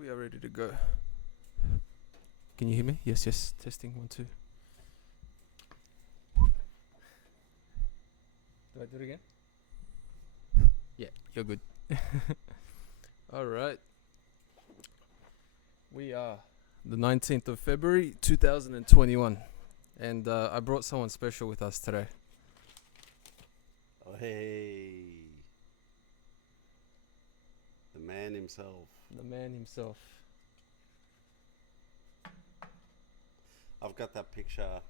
We are ready to go. Can you hear me? Yes, yes. Testing 1, 2. Do I do it again? Yeah, you're good. All right. We are the 19th of February 2021. And I brought someone special with us today. Oh, hey. The man himself. The man himself. I've got that picture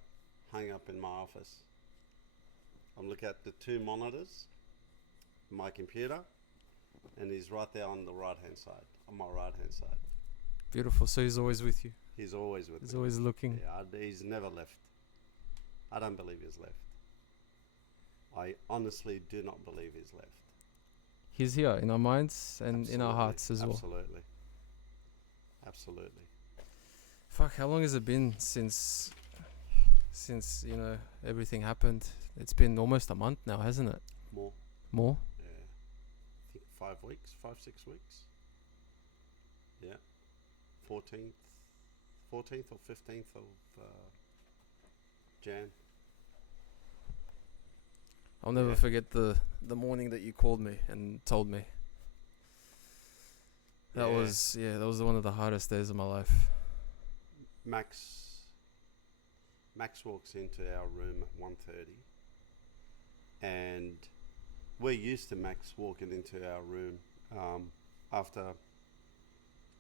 hung up in my office. I'm looking at the two monitors, my computer, and he's right there on the right-hand side, on my right-hand side. Beautiful. So he's always with you. He's always with me. He's always looking. Yeah, he's never left. I don't believe he's left. I honestly do not believe he's left. He's here in our minds and in our hearts as well. Absolutely. Fuck, how long has it been since everything happened? It's been almost a month now, hasn't it? More? Yeah. I think 5 weeks, 6 weeks. Yeah. 14th or 15th of Jan. I'll never forget the morning that you called me and told me. That was one of the hardest days of my life. Max walks into our room at 1:30, and we're used to Max walking into our room after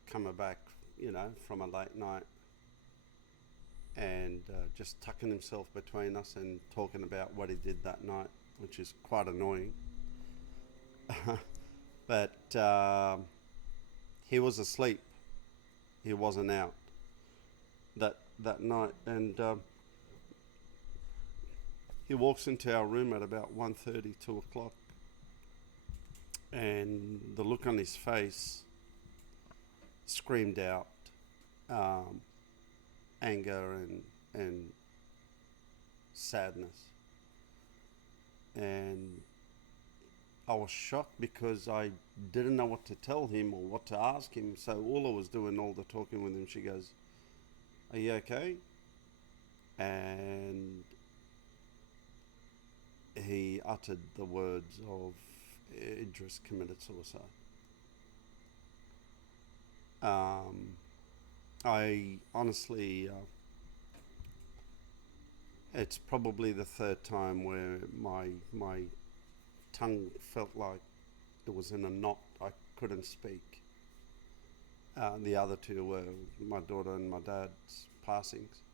coming back, from a late night, and just tucking himself between us and talking about what he did that night, which is quite annoying. But he was asleep. He wasn't out that night, and he walks into our room at about 1:30, 2 o'clock, and the look on his face screamed out anger and sadness. And I was shocked because I didn't know what to tell him or what to ask him. So all I was doing all the talking with him, she goes, "Are you okay?" And he uttered the words of Idriss committed suicide. I honestly, it's probably the third time where my tongue felt like it was in a knot. I couldn't speak. The other two were my daughter and my dad's passings,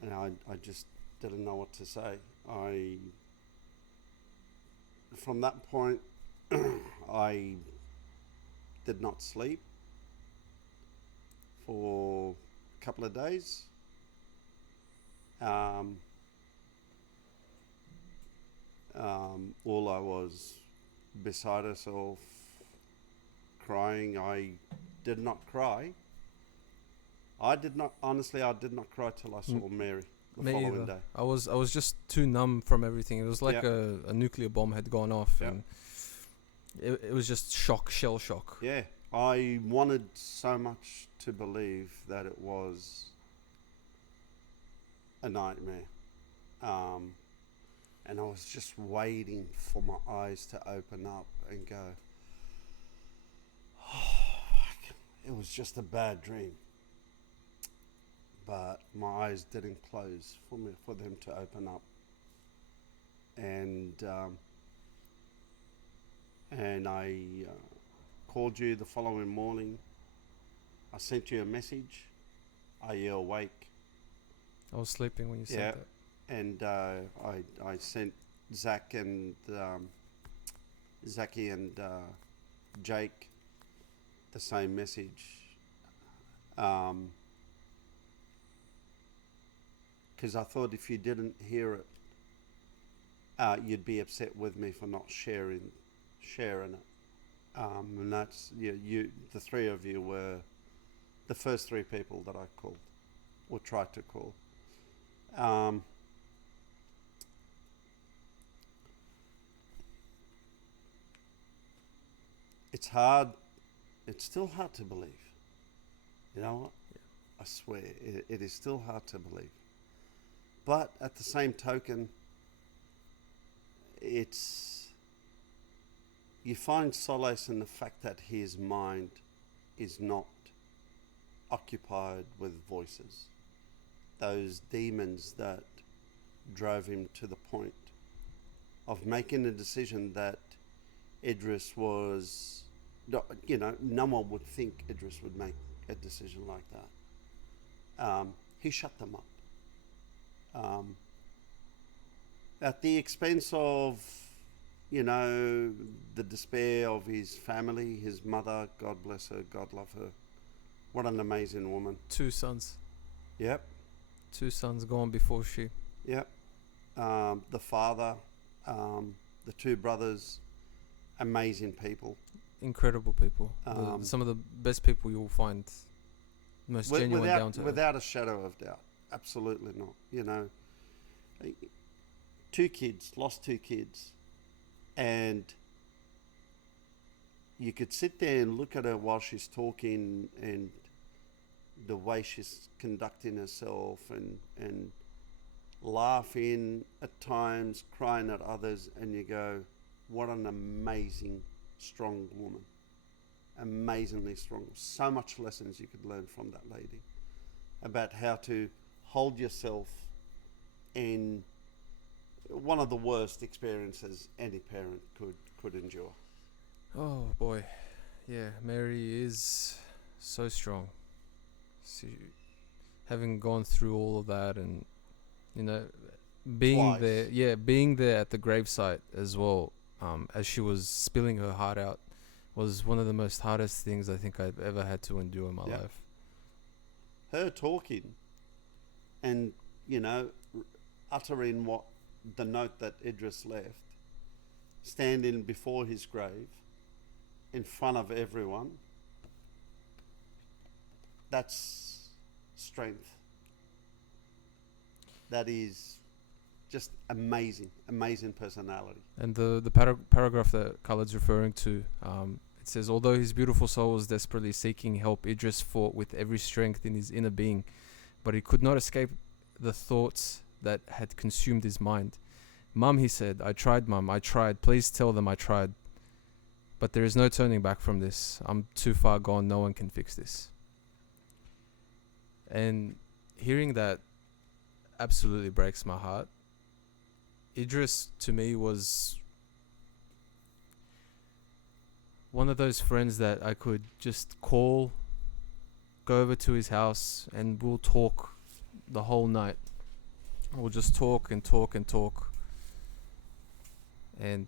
and I just didn't know what to say. From that point, I did not sleep for a couple of days. All I was beside herself, crying. I did not cry. I did not cry till I saw Mary the following day. I was just too numb from everything. It was like a nuclear bomb had gone off, and it was just shell shock. Yeah, I wanted so much to believe that it was a nightmare. And I was just waiting for my eyes to open up and go, it was just a bad dream. But my eyes didn't close for them to open up. And I called you the following morning. I sent you a message. Are you awake? I was sleeping when you said that. And I sent Zachy and Jake the same message, because I thought if you didn't hear it, you'd be upset with me for not sharing it. And that's you. The three of you were the first three people that I called or tried to call. It's hard it's still hard to believe. You know what? I swear, it is still hard to believe. But at the same token, you find solace in the fact that his mind is not occupied with voices. Those demons that drove him to the point of making a decision that Idriss was, no one would think Idriss would make a decision like that. He shut them up. At the expense of, the despair of his family, his mother, God bless her, God love her. What an amazing woman. 2 sons. Yep. 2 sons gone before she. Yep. The father, the 2 brothers, amazing people. Incredible people. Some of the best people you'll find. Most genuine, down to earth. Without a shadow of doubt. Absolutely not. 2 kids, lost 2 kids. And you could sit there and look at her while she's talking and the way she's conducting herself and laughing at times, crying at others, and you go, what an amazing, strong woman. Amazingly strong. So much lessons you could learn from that lady about how to hold yourself in one of the worst experiences any parent could endure. Oh boy, yeah, Mary is so strong. Having gone through all of that, and being Twice. being there at the gravesite as well, as she was spilling her heart out, was one of the most hardest things I think I've ever had to endure in my life. Her talking and uttering the note that Idriss left, standing before his grave in front of everyone, that's strength. That is just amazing personality. And the paragraph that Khaled's referring to, it says, although his beautiful soul was desperately seeking help, Idriss fought with every strength in his inner being, but he could not escape the thoughts that had consumed his mind. Mum, he said, I tried, Mum, I tried. Please tell them I tried. But there is no turning back from this. I'm too far gone. No one can fix this. And hearing that absolutely breaks my heart. Idriss, to me, was one of those friends that I could just call, go over to his house, and we'll talk the whole night. We'll just talk and talk and talk. And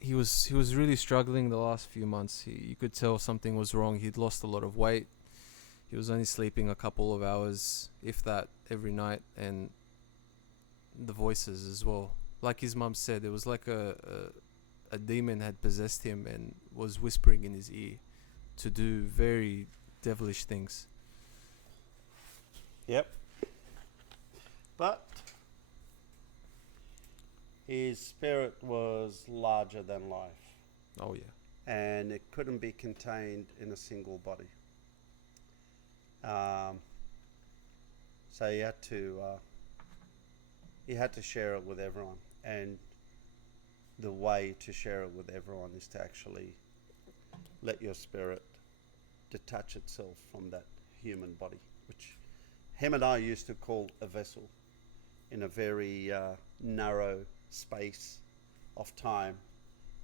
he was really struggling the last few months. You could tell something was wrong. He'd lost a lot of weight. He was only sleeping a couple of hours, if that, every night. And the voices as well. Like his mum said, it was like a demon had possessed him and was whispering in his ear to do very devilish things. Yep. But his spirit was larger than life. Oh yeah. And it couldn't be contained in a single body. So he had to share it with everyone, and the way to share it with everyone is to actually let your spirit detach itself from that human body, which him and I used to call a vessel in a very narrow space of time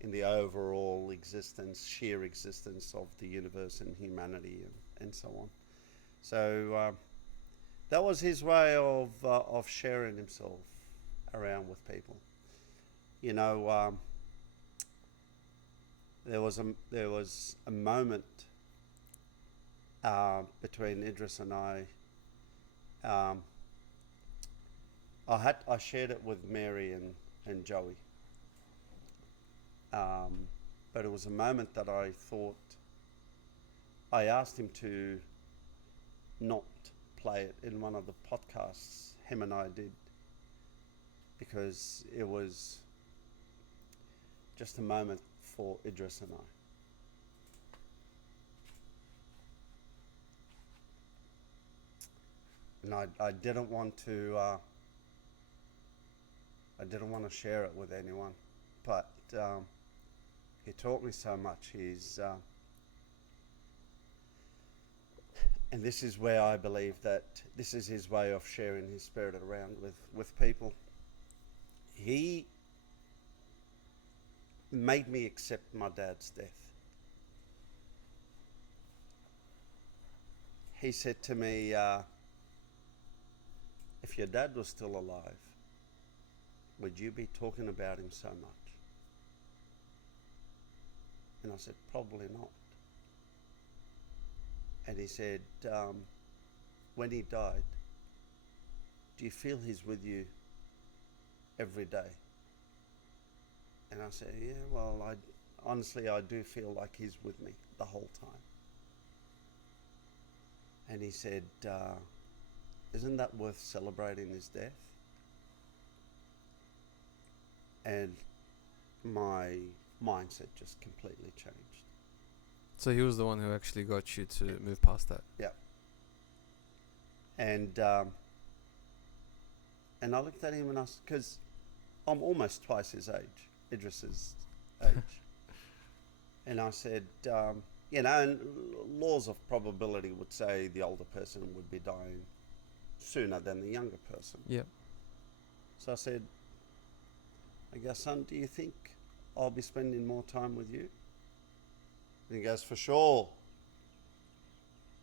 in the overall existence, sheer existence of the universe and humanity and so on. So that was his way of sharing himself around with people. There was a moment between Idriss and I. I shared it with Mary and Joey. But it was a moment that I asked him to not play it in one of the podcasts him and I did, because it was just a moment for Idriss and I. and I didn't want to. I didn't want to share it with anyone, but he taught me so much. And this is where I believe that this is his way of sharing his spirit around with people. He made me accept my dad's death. He said to me, if your dad was still alive, would you be talking about him so much? And I said, probably not. And he said, when he died, do you feel he's with you every day? And I said, yeah, well, honestly, I do feel like he's with me the whole time. And he said, isn't that worth celebrating his death? And my mindset just completely changed. So he was the one who actually got you to move past that. Yeah. And I looked at him and because I'm almost twice his age, Idriss's age. And I said, and laws of probability would say the older person would be dying sooner than the younger person. Yeah. So I said, I go, son, do you think I'll be spending more time with you? And he goes, for sure.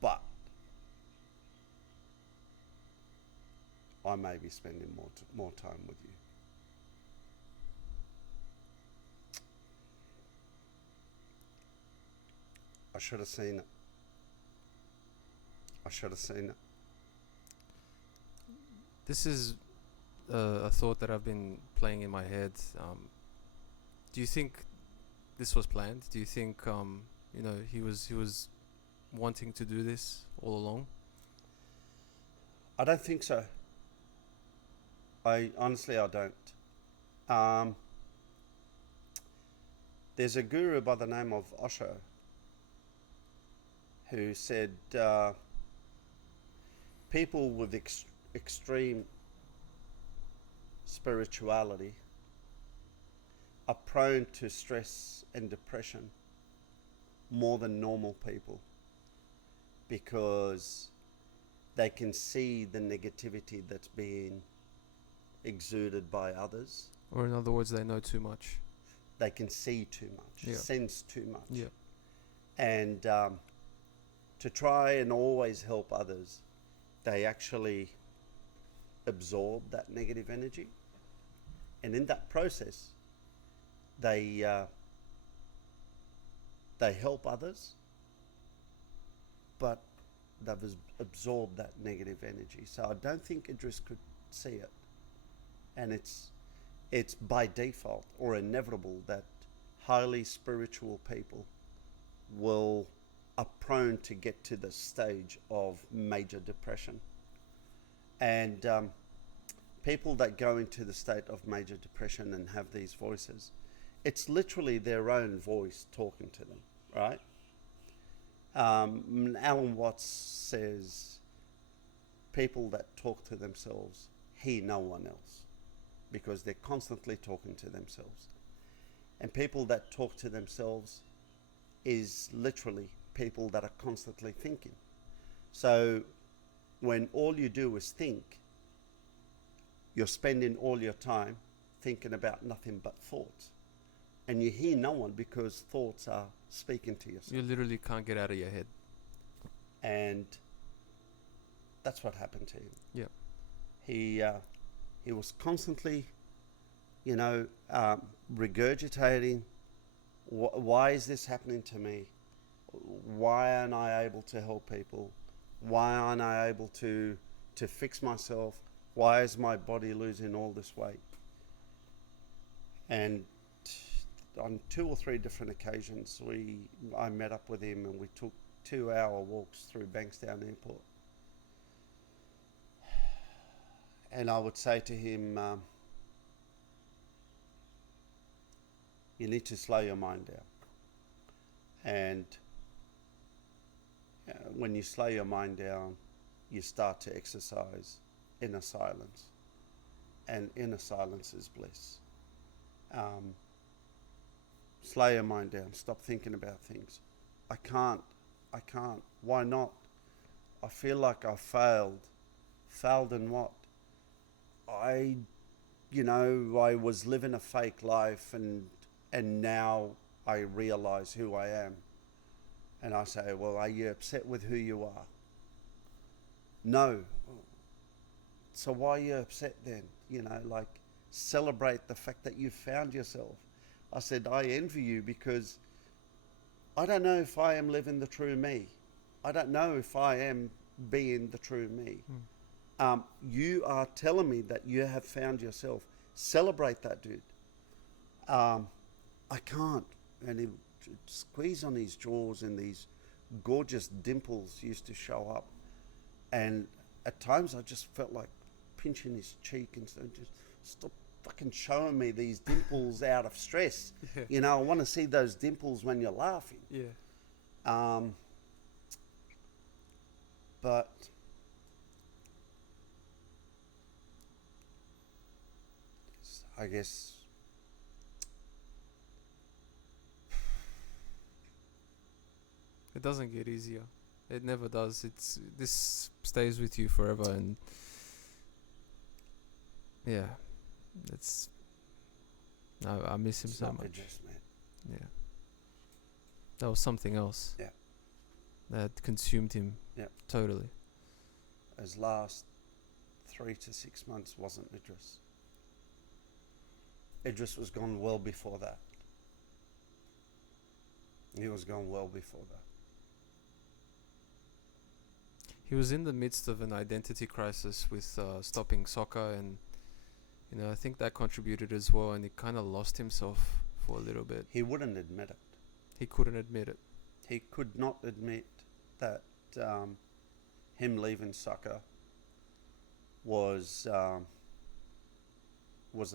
But I may be spending more time with you. I should have seen it. I should have seen it. This is a thought that I've been playing in my head. Do you think this was planned? Do you think he was wanting to do this all along? I don't think so. Honestly, I don't. There's a guru by the name of Osho who said people with extreme spirituality are prone to stress and depression more than normal people because they can see the negativity that's being exuded by others. Or in other words, they know too much. They can see too much, sense too much. Yeah. And to try and always help others, they actually absorb that negative energy. And in that process, they help others, but they've absorbed that negative energy. So I don't think Idriss could see it. And it's by default or inevitable that highly spiritual people are prone to get to the stage of major depression. And people that go into the state of major depression and have these voices, it's literally their own voice talking to them, right? Alan Watts says people that talk to themselves hear no one else because they're constantly talking to themselves. And people that talk to themselves is literally people that are constantly thinking. So when all you do is think, you're spending all your time thinking about nothing but thoughts. And you hear no one because thoughts are speaking to yourself. You literally can't get out of your head. And that's what happened to him. Yeah. He was constantly, regurgitating, why is this happening to me? Why aren't I able to help people? Why aren't I able to fix myself? Why is my body losing all this weight? And on 2 or 3 different occasions, I met up with him and we took 2-hour walks through Bankstown Airport. And I would say to him, you need to slow your mind down. And when you slow your mind down, you start to exercise inner silence, and inner silence is bliss. Slow your mind down. Stop thinking about things. I can't. Why not? I feel like I failed. Failed in what? I was living a fake life, and now I realize who I am. And I say, well, are you upset with who you are? No. So why are you upset then? Celebrate the fact that you found yourself. I said, I envy you because I don't know if I am living the true me. I don't know if I am being the true me. You are telling me that you have found yourself. Celebrate that, dude. I can't. And he would squeeze on his jaws, and these gorgeous dimples used to show up. And at times I just felt like pinching his cheek and so just stop fucking showing me these dimples out of stress. Yeah. I want to see those dimples when you're laughing. Yeah. But I guess It doesn't get easier. It never does. This stays with you forever, and yeah, I miss him it's so not much. Idriss, man. Yeah, that was something else. Yeah. That consumed him. Yeah. Totally. His last 3 to 6 months wasn't Idriss. Idriss was gone well before that. He was gone well before that. He was in the midst of an identity crisis with stopping soccer, and I think that contributed as well, and he kind of lost himself for a little bit. He wouldn't admit it. He couldn't admit it. He could not admit that him leaving soccer was a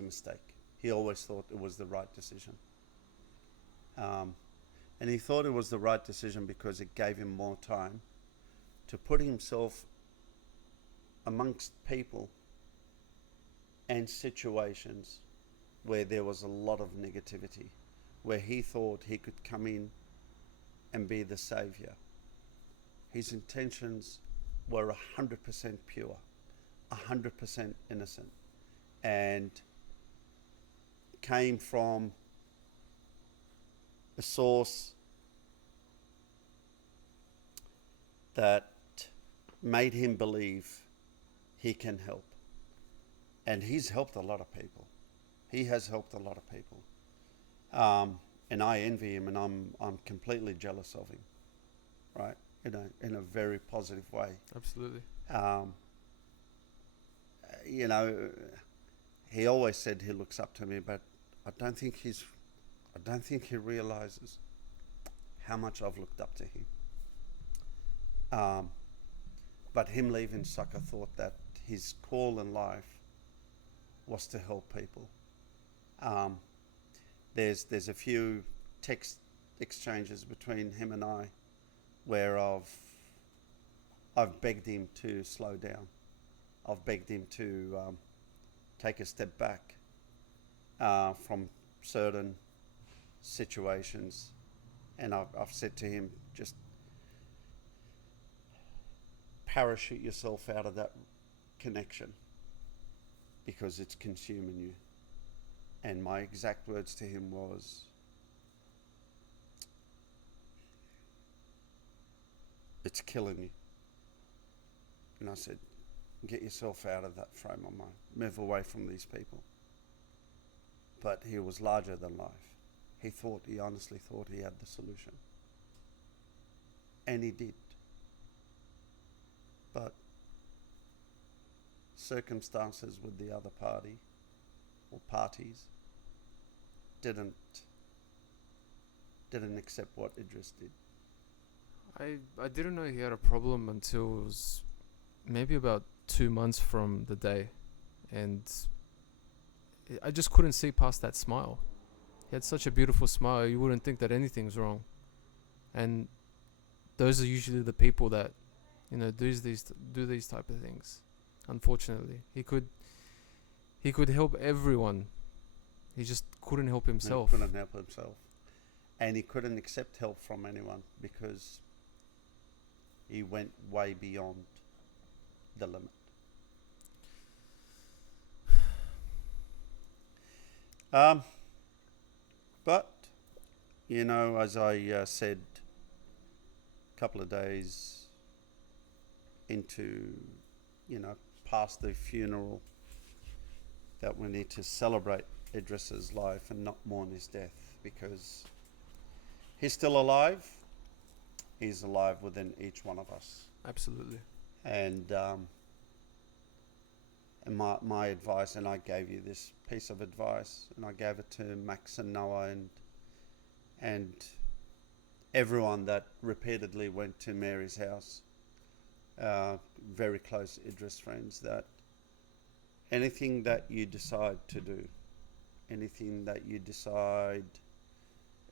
mistake. He always thought it was the right decision. And he thought it was the right decision because it gave him more time to put himself amongst people and situations where there was a lot of negativity, where he thought he could come in and be the savior. His intentions were 100% pure, 100% innocent, and came from a source that made him believe he can help. And he's helped a lot of people. He has helped a lot of people. And I envy him, and I'm completely jealous of him, right? In a very positive way. Absolutely. He always said he looks up to me, but I don't think he realizes how much I've looked up to him. But him leaving soccer thought that his call in life was to help people. There's a few text exchanges between him and I where I've begged him to slow down. I've begged him to take a step back from certain situations, and I've said to him, just parachute yourself out of that connection because it's consuming you. And my exact words to him was, it's killing you. And I said, get yourself out of that frame of mind. Move away from these people. But he was larger than life. He honestly thought he had the solution. And he did. But circumstances with the other party or parties didn't accept what Idriss did. I didn't know he had a problem until it was maybe about 2 months from the day, and I just couldn't see past that smile. He had such a beautiful smile, you wouldn't think that anything's wrong. And those are usually the people that do these type of things. Unfortunately, he could help everyone. He just couldn't help himself. He couldn't help himself. And he couldn't accept help from anyone because he went way beyond the limit. But, as I said a couple of days into, past the funeral, that we need to celebrate Idriss's life and not mourn his death, because he's still alive. He's alive within each one of us. Absolutely. And my advice, and I gave you this piece of advice, and I gave it to Max and Noah and everyone that repeatedly went to Mary's house, very close Idriss friends, that anything that you decide to do, anything that you decide,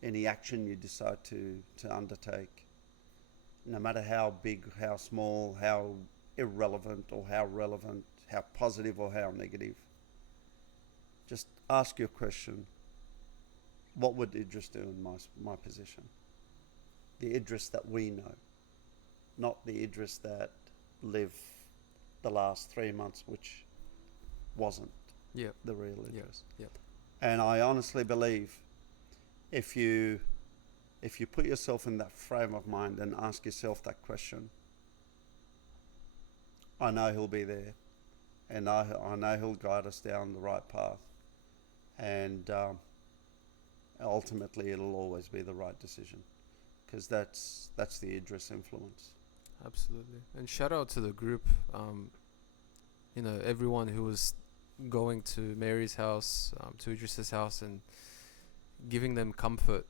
any action you decide to undertake, no matter how big, how small, how irrelevant or how relevant, how positive or how negative, just ask your question, what would Idriss do in my position? The Idriss that we know, not the Idriss that lived the last 3 months, which wasn't the real Idriss. Yep. And I honestly believe if you put yourself in that frame of mind and ask yourself that question, I know he'll be there, and I know he'll guide us down the right path, and ultimately it'll always be the right decision, because that's the Idriss influence. Absolutely. And shout out to the group, everyone who was going to Mary's house, to Idriss's house, and giving them comfort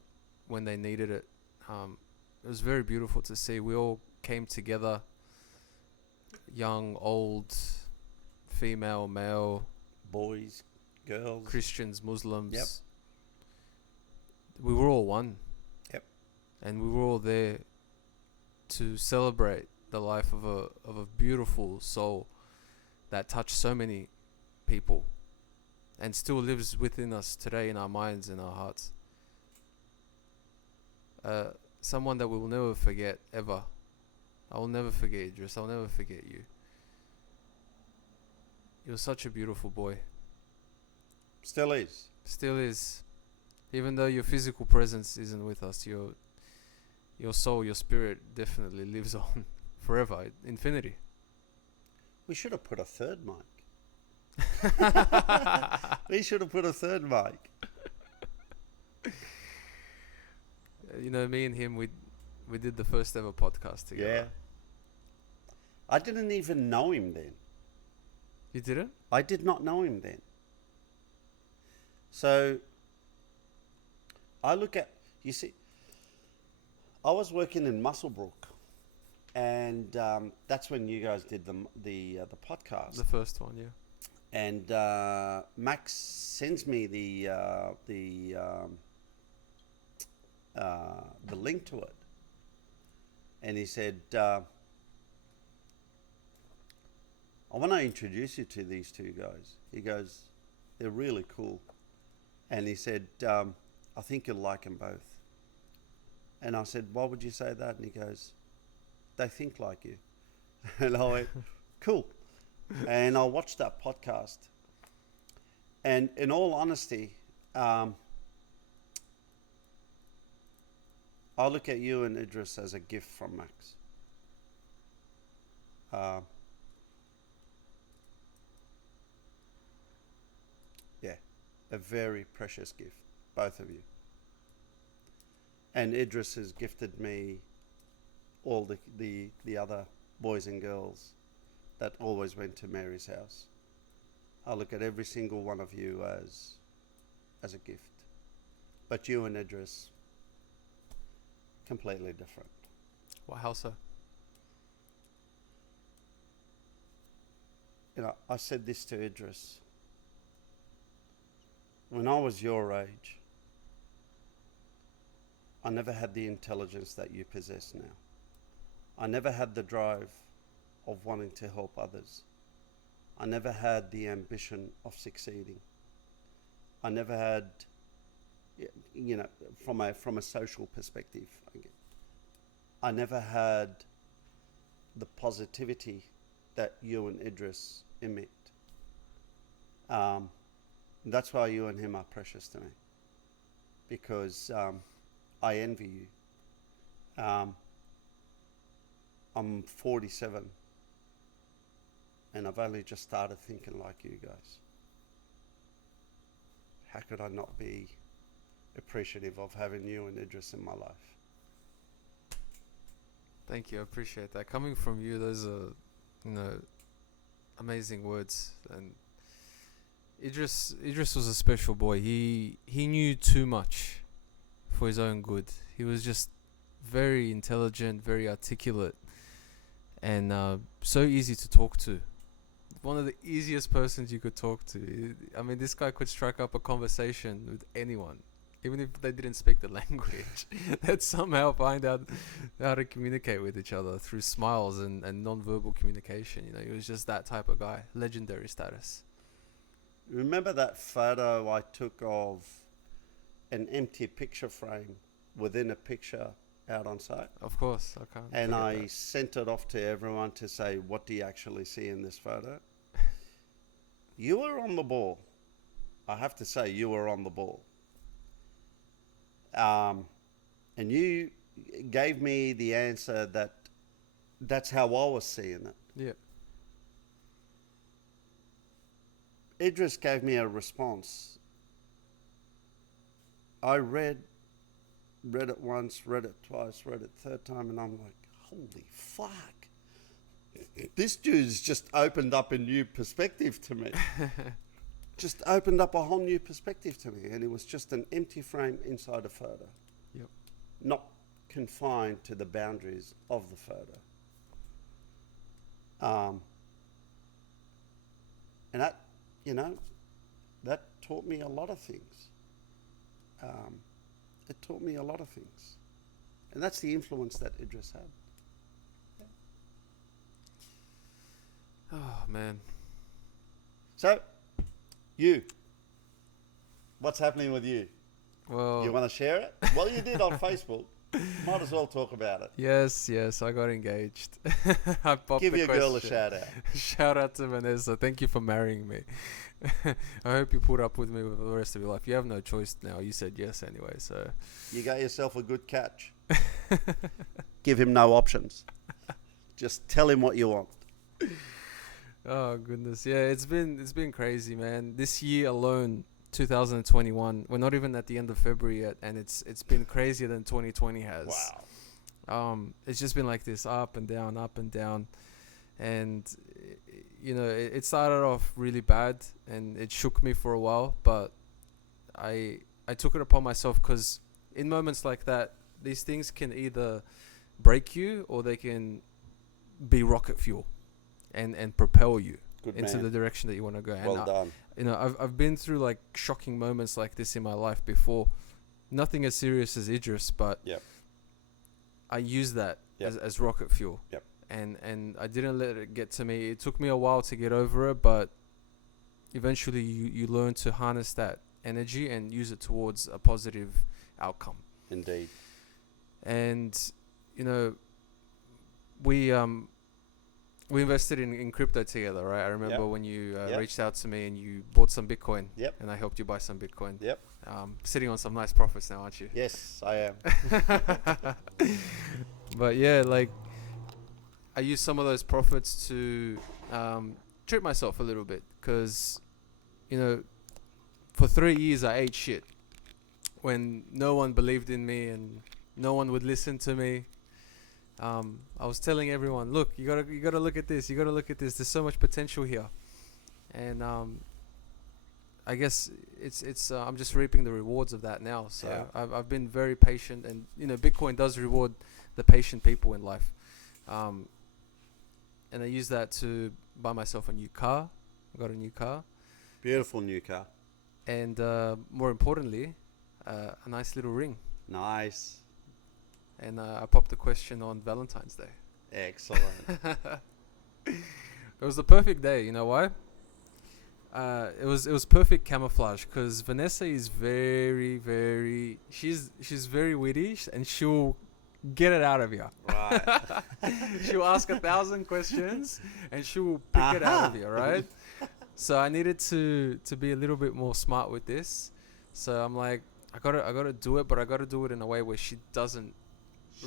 when they needed it. It was very beautiful to see. We all came together, young, old, female, male, boys, girls, Christians, Muslims. Yep. We were all one. Yep. And we were all there to celebrate the life of a beautiful soul that touched so many people and still lives within us today, in our minds and our hearts. Someone that we will never forget, ever. I will never forget Idriss. I'll never forget you. You're such a beautiful boy. Still is. Still is. Even though your physical presence isn't with us, your soul, your spirit definitely lives on forever, infinity. We should have put a third mic. We should have put a third mic. Me and him, we did the first ever podcast together. Yeah. I didn't even know him then. You didn't? I did not know him then. So I look at, you see, I was working in Muswellbrook, and that's when you guys did the podcast. The first one, yeah. And Max sends me the link to it, and he said, I want to introduce you to these two guys. He goes, they're really cool. And he said, I think you'll like them both. And I said, why would you say that? And he goes, they think like you. And I went, cool. And I watched that podcast. And in all honesty, I look at you and Idriss as a gift from Max. Yeah, a very precious gift, both of you. And Idriss has gifted me all the other boys and girls that always went to Mary's house. I look at every single one of you as a gift. But you and Idriss, completely different. Well, how so? I said this to Idriss. When I was your age, I never had the intelligence that you possess now. I never had the drive of wanting to help others. I never had the ambition of succeeding. I never had, from a social perspective, I never had the positivity that you and Idriss emit. That's why you and him are precious to me, because I envy you. I'm 47, and I've only just started thinking like you guys. How could I not be appreciative of having you and Idriss in my life? Thank you. I appreciate that. Coming from you, those are, amazing words. And Idriss was a special boy. He knew too much for his own good. He was just very intelligent, very articulate, and so easy to talk to. One of the easiest persons you could talk to. I mean, this guy could strike up a conversation with anyone, even if they didn't speak the language. They'd somehow find out how to communicate with each other through smiles and non-verbal communication. He was just that type of guy. Legendary status. Remember that photo I took of an empty picture frame within a picture out on site? Of course, I can't. And I sent it off to everyone to say, what do you actually see in this photo? You were on the ball. I have to say, you were on the ball. And you gave me the answer that's how I was seeing it. Yeah. Idriss gave me a response. I read it once, read it twice, read it third time, and I'm like, holy fuck. This dude's just opened up a new perspective to me. Just opened up a whole new perspective to me. And it was just an empty frame inside a photo. Yep. Not confined to the boundaries of the photo. And that, that taught me a lot of things. It taught me a lot of things. And that's the influence that Idriss had. Oh, man. So, what's happening with you? Well, You want to share it? Well, you did on Facebook. Might as well talk about it. Yes, I got engaged. I popped Give the your girl a question. shout out. Shout out to Vanessa. Thank you for marrying me. I hope you put up with me for the rest of your life. You have no choice now. You said yes anyway, so. You got yourself a good catch. Give him no options. Just tell him what you want. Oh goodness, yeah, it's been crazy, man. This year alone, 2021, we're not even at the end of February yet, and it's been crazier than 2020 has. Wow. It's just been like this, up and down, and it started off really bad, and it shook me for a while, but I took it upon myself, because in moments like that, these things can either break you or they can be rocket fuel and propel you into the direction that you want to go. Well done. I've been through like shocking moments like this in my life before. Nothing as serious as Idriss, but Yep. I used that Yep. as rocket fuel. Yep. And I didn't let it get to me. It took me a while to get over it, but eventually you learn to harness that energy and use it towards a positive outcome. Indeed. And we invested in crypto together, right? I remember when you reached out to me and you bought some Bitcoin. Yep. And I helped you buy some Bitcoin. Yep. Sitting on some nice profits now, aren't you? Yes, I am. But yeah, like I used some of those profits to treat myself a little bit, because for 3 years I ate shit when no one believed in me and no one would listen to me. I was telling everyone, look, you gotta look at this. You gotta look at this. There's so much potential here, and I guess it's I'm just reaping the rewards of that now. So Yeah. I've been very patient, and Bitcoin does reward the patient people in life. And I use that to buy myself a new car. I got a new car, Beautiful new car. and more importantly, a nice little ring. Nice. And I popped the question on Valentine's Day. Excellent. It was the perfect day. You know why? It was perfect camouflage because Vanessa is she's very witty and she'll get it out of you. Right. She'll ask 1,000 questions and she will pick it out of you, right? So I needed to be a little bit more smart with this. So I'm like, I gotta do it, but I gotta do it in a way where she doesn't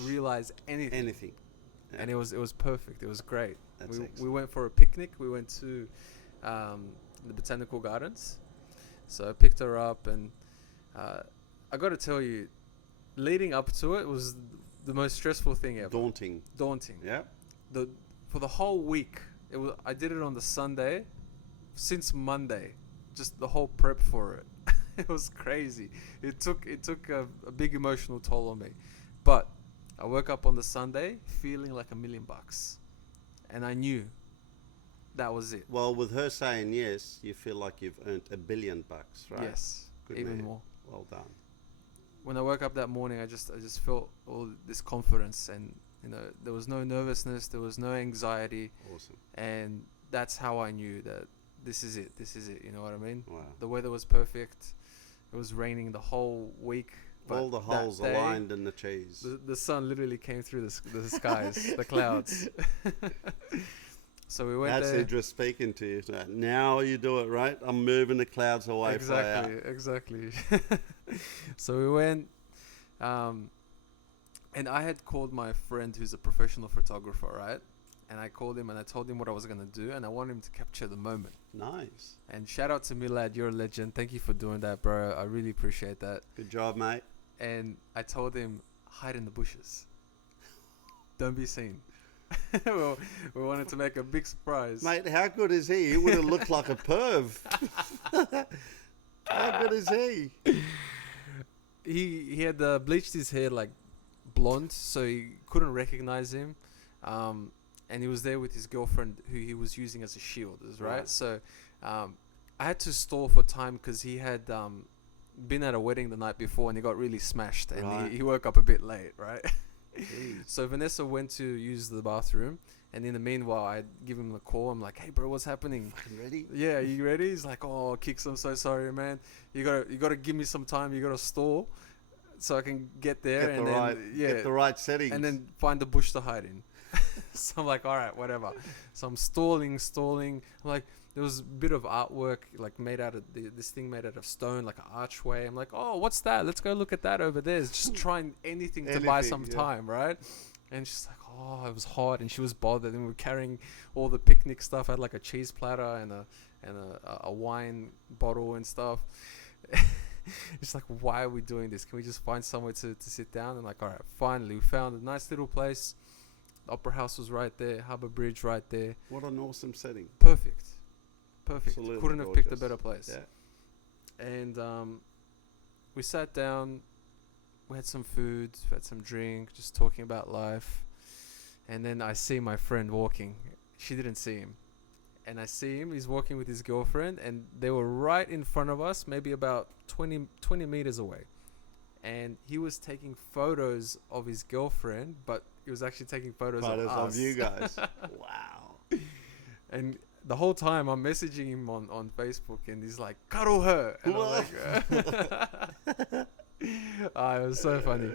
realize anything. Yeah. And it was perfect. It was great. That's We went for a picnic. We went to the botanical gardens. So I picked her up, and I got to tell you, leading up to it was the most stressful thing ever. Daunting. Yeah. Yeah. For the whole week, I did it on the Sunday, since Monday, just the whole prep for it. It was crazy. It took a big emotional toll on me, but I woke up on the Sunday feeling like $1 million, and I knew that was it. Well, with her saying yes, you feel like you've earned $1 billion, right? Yes, Good even man. more. Well done. When I woke up that morning, I just felt all this confidence, and there was no nervousness, there was no anxiety, Awesome. and that's how I knew that this is it. You know what I mean? Wow. The weather was perfect. It was raining the whole week. But All the holes that day, aligned in the cheese. The sun literally came through the skies, the clouds. So we went That's there. Idriss speaking to you. So now you do it, right? I'm moving the clouds away. Exactly. So we went, and I had called my friend who's a professional photographer, right? And I called him and I told him what I was gonna do, and I wanted him to capture the moment. Nice. And shout out to Milad, you're a legend. Thank you for doing that, bro. I really appreciate that. Good job, mate. And I told him, hide in the bushes. Don't be seen. Well, we wanted to make a big surprise. Mate, how good is he? He would have looked like a perv. How good is he? He had bleached his hair like blonde, so you couldn't recognize him. And he was there with his girlfriend, who he was using as a shield, right? Right. So I had to stall for time because he had been at a wedding the night before and he got really smashed, and Right. he woke up a bit late, right? Jeez. So Vanessa went to use the bathroom, and in the meanwhile, I'd give him a call. I'm like, hey, bro, what's happening? Fucking ready? Yeah, you ready? He's like, oh, Kicks, I'm so sorry, man. You gotta give me some time. You gotta stall so I can get there Get the right settings. and then find the bush to hide in. So I'm like, all right, whatever. So I'm stalling. I'm like, there was a bit of artwork like made out of this thing made out of stone, like an archway. I'm like, oh, what's that? Let's go look at that over there. It's just trying anything to buy some time, right? And she's like, oh, it was hot, and she was bothered. And we were carrying all the picnic stuff. I had like a cheese platter and a wine bottle and stuff. It's like, why are we doing this? Can we just find somewhere to sit down? And like, all right, finally we found a nice little place. The Opera House was right there, Harbour Bridge right there. What an awesome setting. Perfect. Absolutely Couldn't have gorgeous. picked a better place. Yeah. And we sat down, we had some food, we had some drink, just talking about life. And then I see my friend walking. She didn't see him. And I see him, he's walking with his girlfriend, and they were right in front of us, maybe about 20 meters away. And he was taking photos of his girlfriend, but he was actually taking photos of us. Of you guys. Wow. And the whole time I'm messaging him on Facebook, and he's like, cuddle her. And I'm like, it was so funny.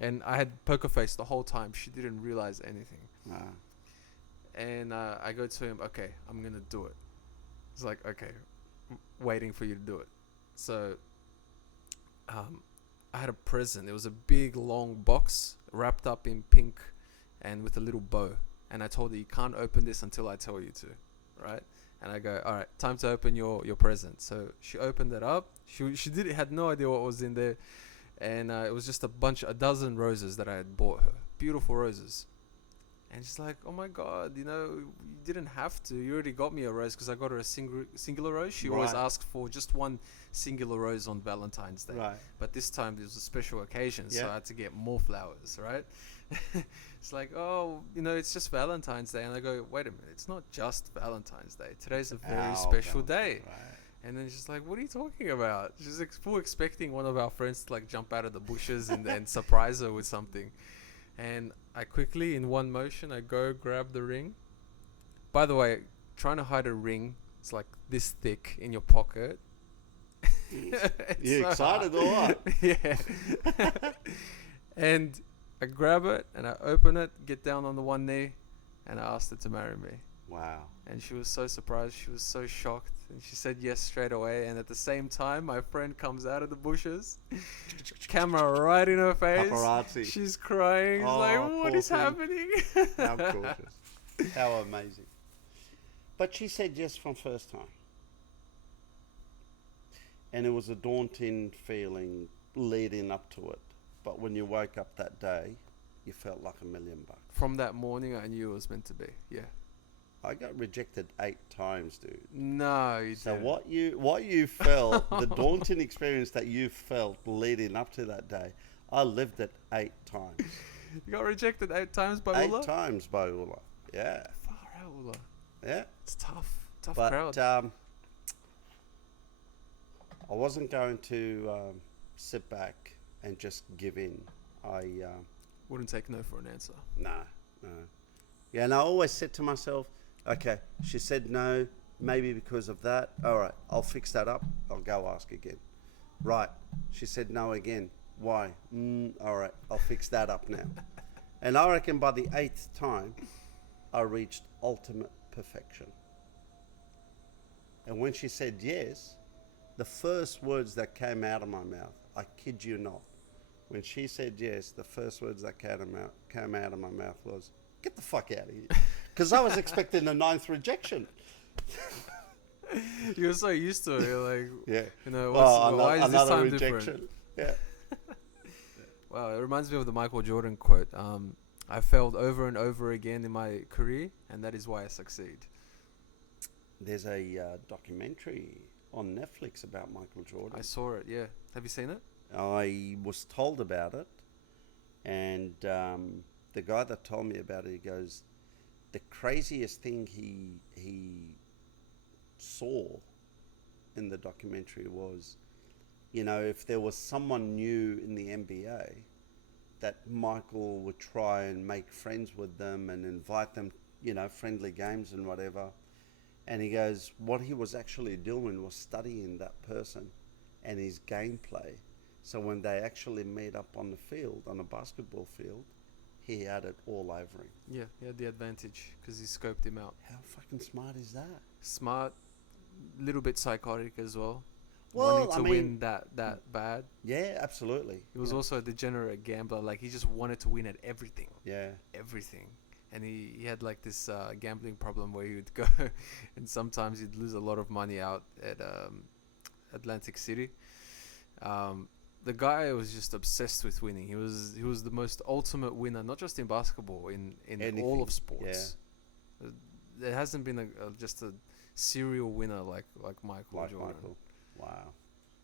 And I had poker face the whole time. She didn't realize anything. Wow. And I go to him, okay, I'm going to do it. He's like, okay, waiting for you to do it. So I had a present. It was a big, long box wrapped up in pink and with a little bow. And I told her, you can't open this until I tell you to, right? And I go, all right, time to open your present. So she opened it up. She had no idea what was in there. And it was just a dozen roses that I had bought her. Beautiful roses. And she's like, oh my God, you didn't have to. You already got me a rose because I got her a singular rose. She always asks for just one singular rose on Valentine's Day. Right. But this time there was a special occasion, so Yeah. I had to get more flowers, right? It's like, oh, it's just Valentine's Day. And I go, wait a minute, it's not just Valentine's Day. Today's a very special day. Right. And then she's like, what are you talking about? She's full expecting one of our friends to like jump out of the bushes and surprise her with something. And I quickly, in one motion, I go grab the ring, By the way, trying to hide a ring, it's like this thick in your pocket. You so excited hard. or what? Yeah. And I grab it and I open it, get down on the one knee, and I asked her to marry me. Wow. And she was so surprised. She was so shocked. And she said yes straight away. And at the same time, my friend comes out of the bushes, camera right in her face. Paparazzi. She's crying. She's Oh, like, poor what is thing. happening? How gorgeous. How amazing. But she said yes from first time. And it was a daunting feeling leading up to it. But when you woke up that day, you felt like $1 million. From that morning, I knew it was meant to be. Yeah. I got rejected 8 times, dude. No, you So didn't. what you felt, the daunting experience that you felt leading up to that day, I lived it 8 times. You got rejected 8 times by 8 Ulla? times by Ulla. Yeah. Far out, Ulla. Yeah. It's tough. Tough But crowd. I wasn't going to sit back and just give in. Wouldn't take no for an answer. No. Yeah, and I always said to myself, okay, she said no, maybe because of that. All right, I'll fix that up. I'll go ask again. Right, she said no again. Why? All right, I'll fix that up now. And I reckon by the 8th time, I reached ultimate perfection. And when she said yes, the first words that came out of my mouth, I kid you not, when she said yes, the first words that came out of my mouth was, get the fuck out of here. Because I was expecting a 9th rejection. You were so used to it. You're like, Yeah. you know, Oh, why is this another time rejection. different? Yeah. Wow, it reminds me of the Michael Jordan quote. I failed over and over again in my career, and that is why I succeed. There's a documentary on Netflix about Michael Jordan. I saw it, yeah. Have you seen it? I was told about it, and the guy that told me about it, he goes, the craziest thing he saw in the documentary was, you know, if there was someone new in the NBA, that Michael would try and make friends with them and invite them, you know, friendly games and whatever. And he goes, what he was actually doing was studying that person and his gameplay. So when they actually meet up on the field, on a basketball field, he had it all over him. Yeah, he had the advantage because he scoped him out. How fucking smart is that? Smart, little bit psychotic as well. Well, Wanting to win that bad. Yeah, absolutely. He was also a degenerate gambler. Like, he just wanted to win at everything. Yeah. Everything. And he had like this gambling problem where he would go and sometimes he'd lose a lot of money out at Atlantic City. The guy was just obsessed with winning. He was the most ultimate winner, not just in basketball, in all of sports. Yeah. There hasn't been just a serial winner like Michael Jordan. Michael. Wow.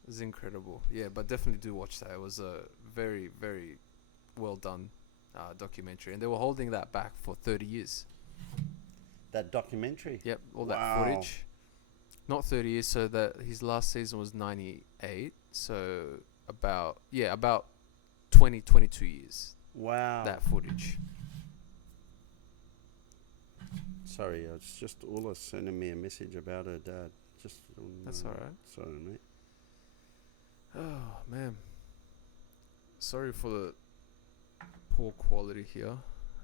It was incredible. Yeah, but definitely do watch that. It was a very, very well done documentary. And they were holding that back for 30 years. That documentary? Yep, all that footage. Not 30 years, so that his last season was 98. So about 20, 22 years. Wow. That footage. Sorry, it's just Ulla sending me a message about her dad. Just That's alright. Sorry, mate. Oh, man. Sorry for the poor quality here.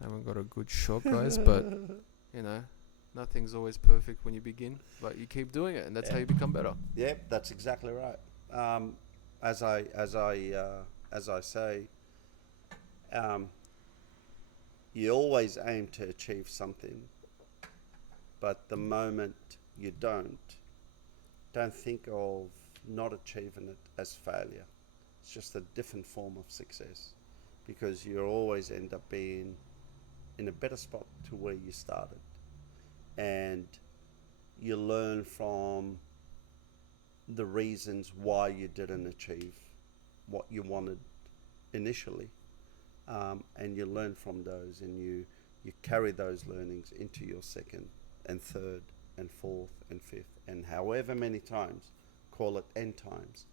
I haven't got a good shot, guys, but, you know, nothing's always perfect when you begin, but you keep doing it, and that's how you become better. Yep, that's exactly right. As I say, you always aim to achieve something, but the moment you don't think of not achieving it as failure. It's just a different form of success, because you always end up being in a better spot to where you started, and you learn from the reasons why you didn't achieve what you wanted initially, and you learn from those, and you carry those learnings into your second and third and fourth and fifth and however many times, call it n times,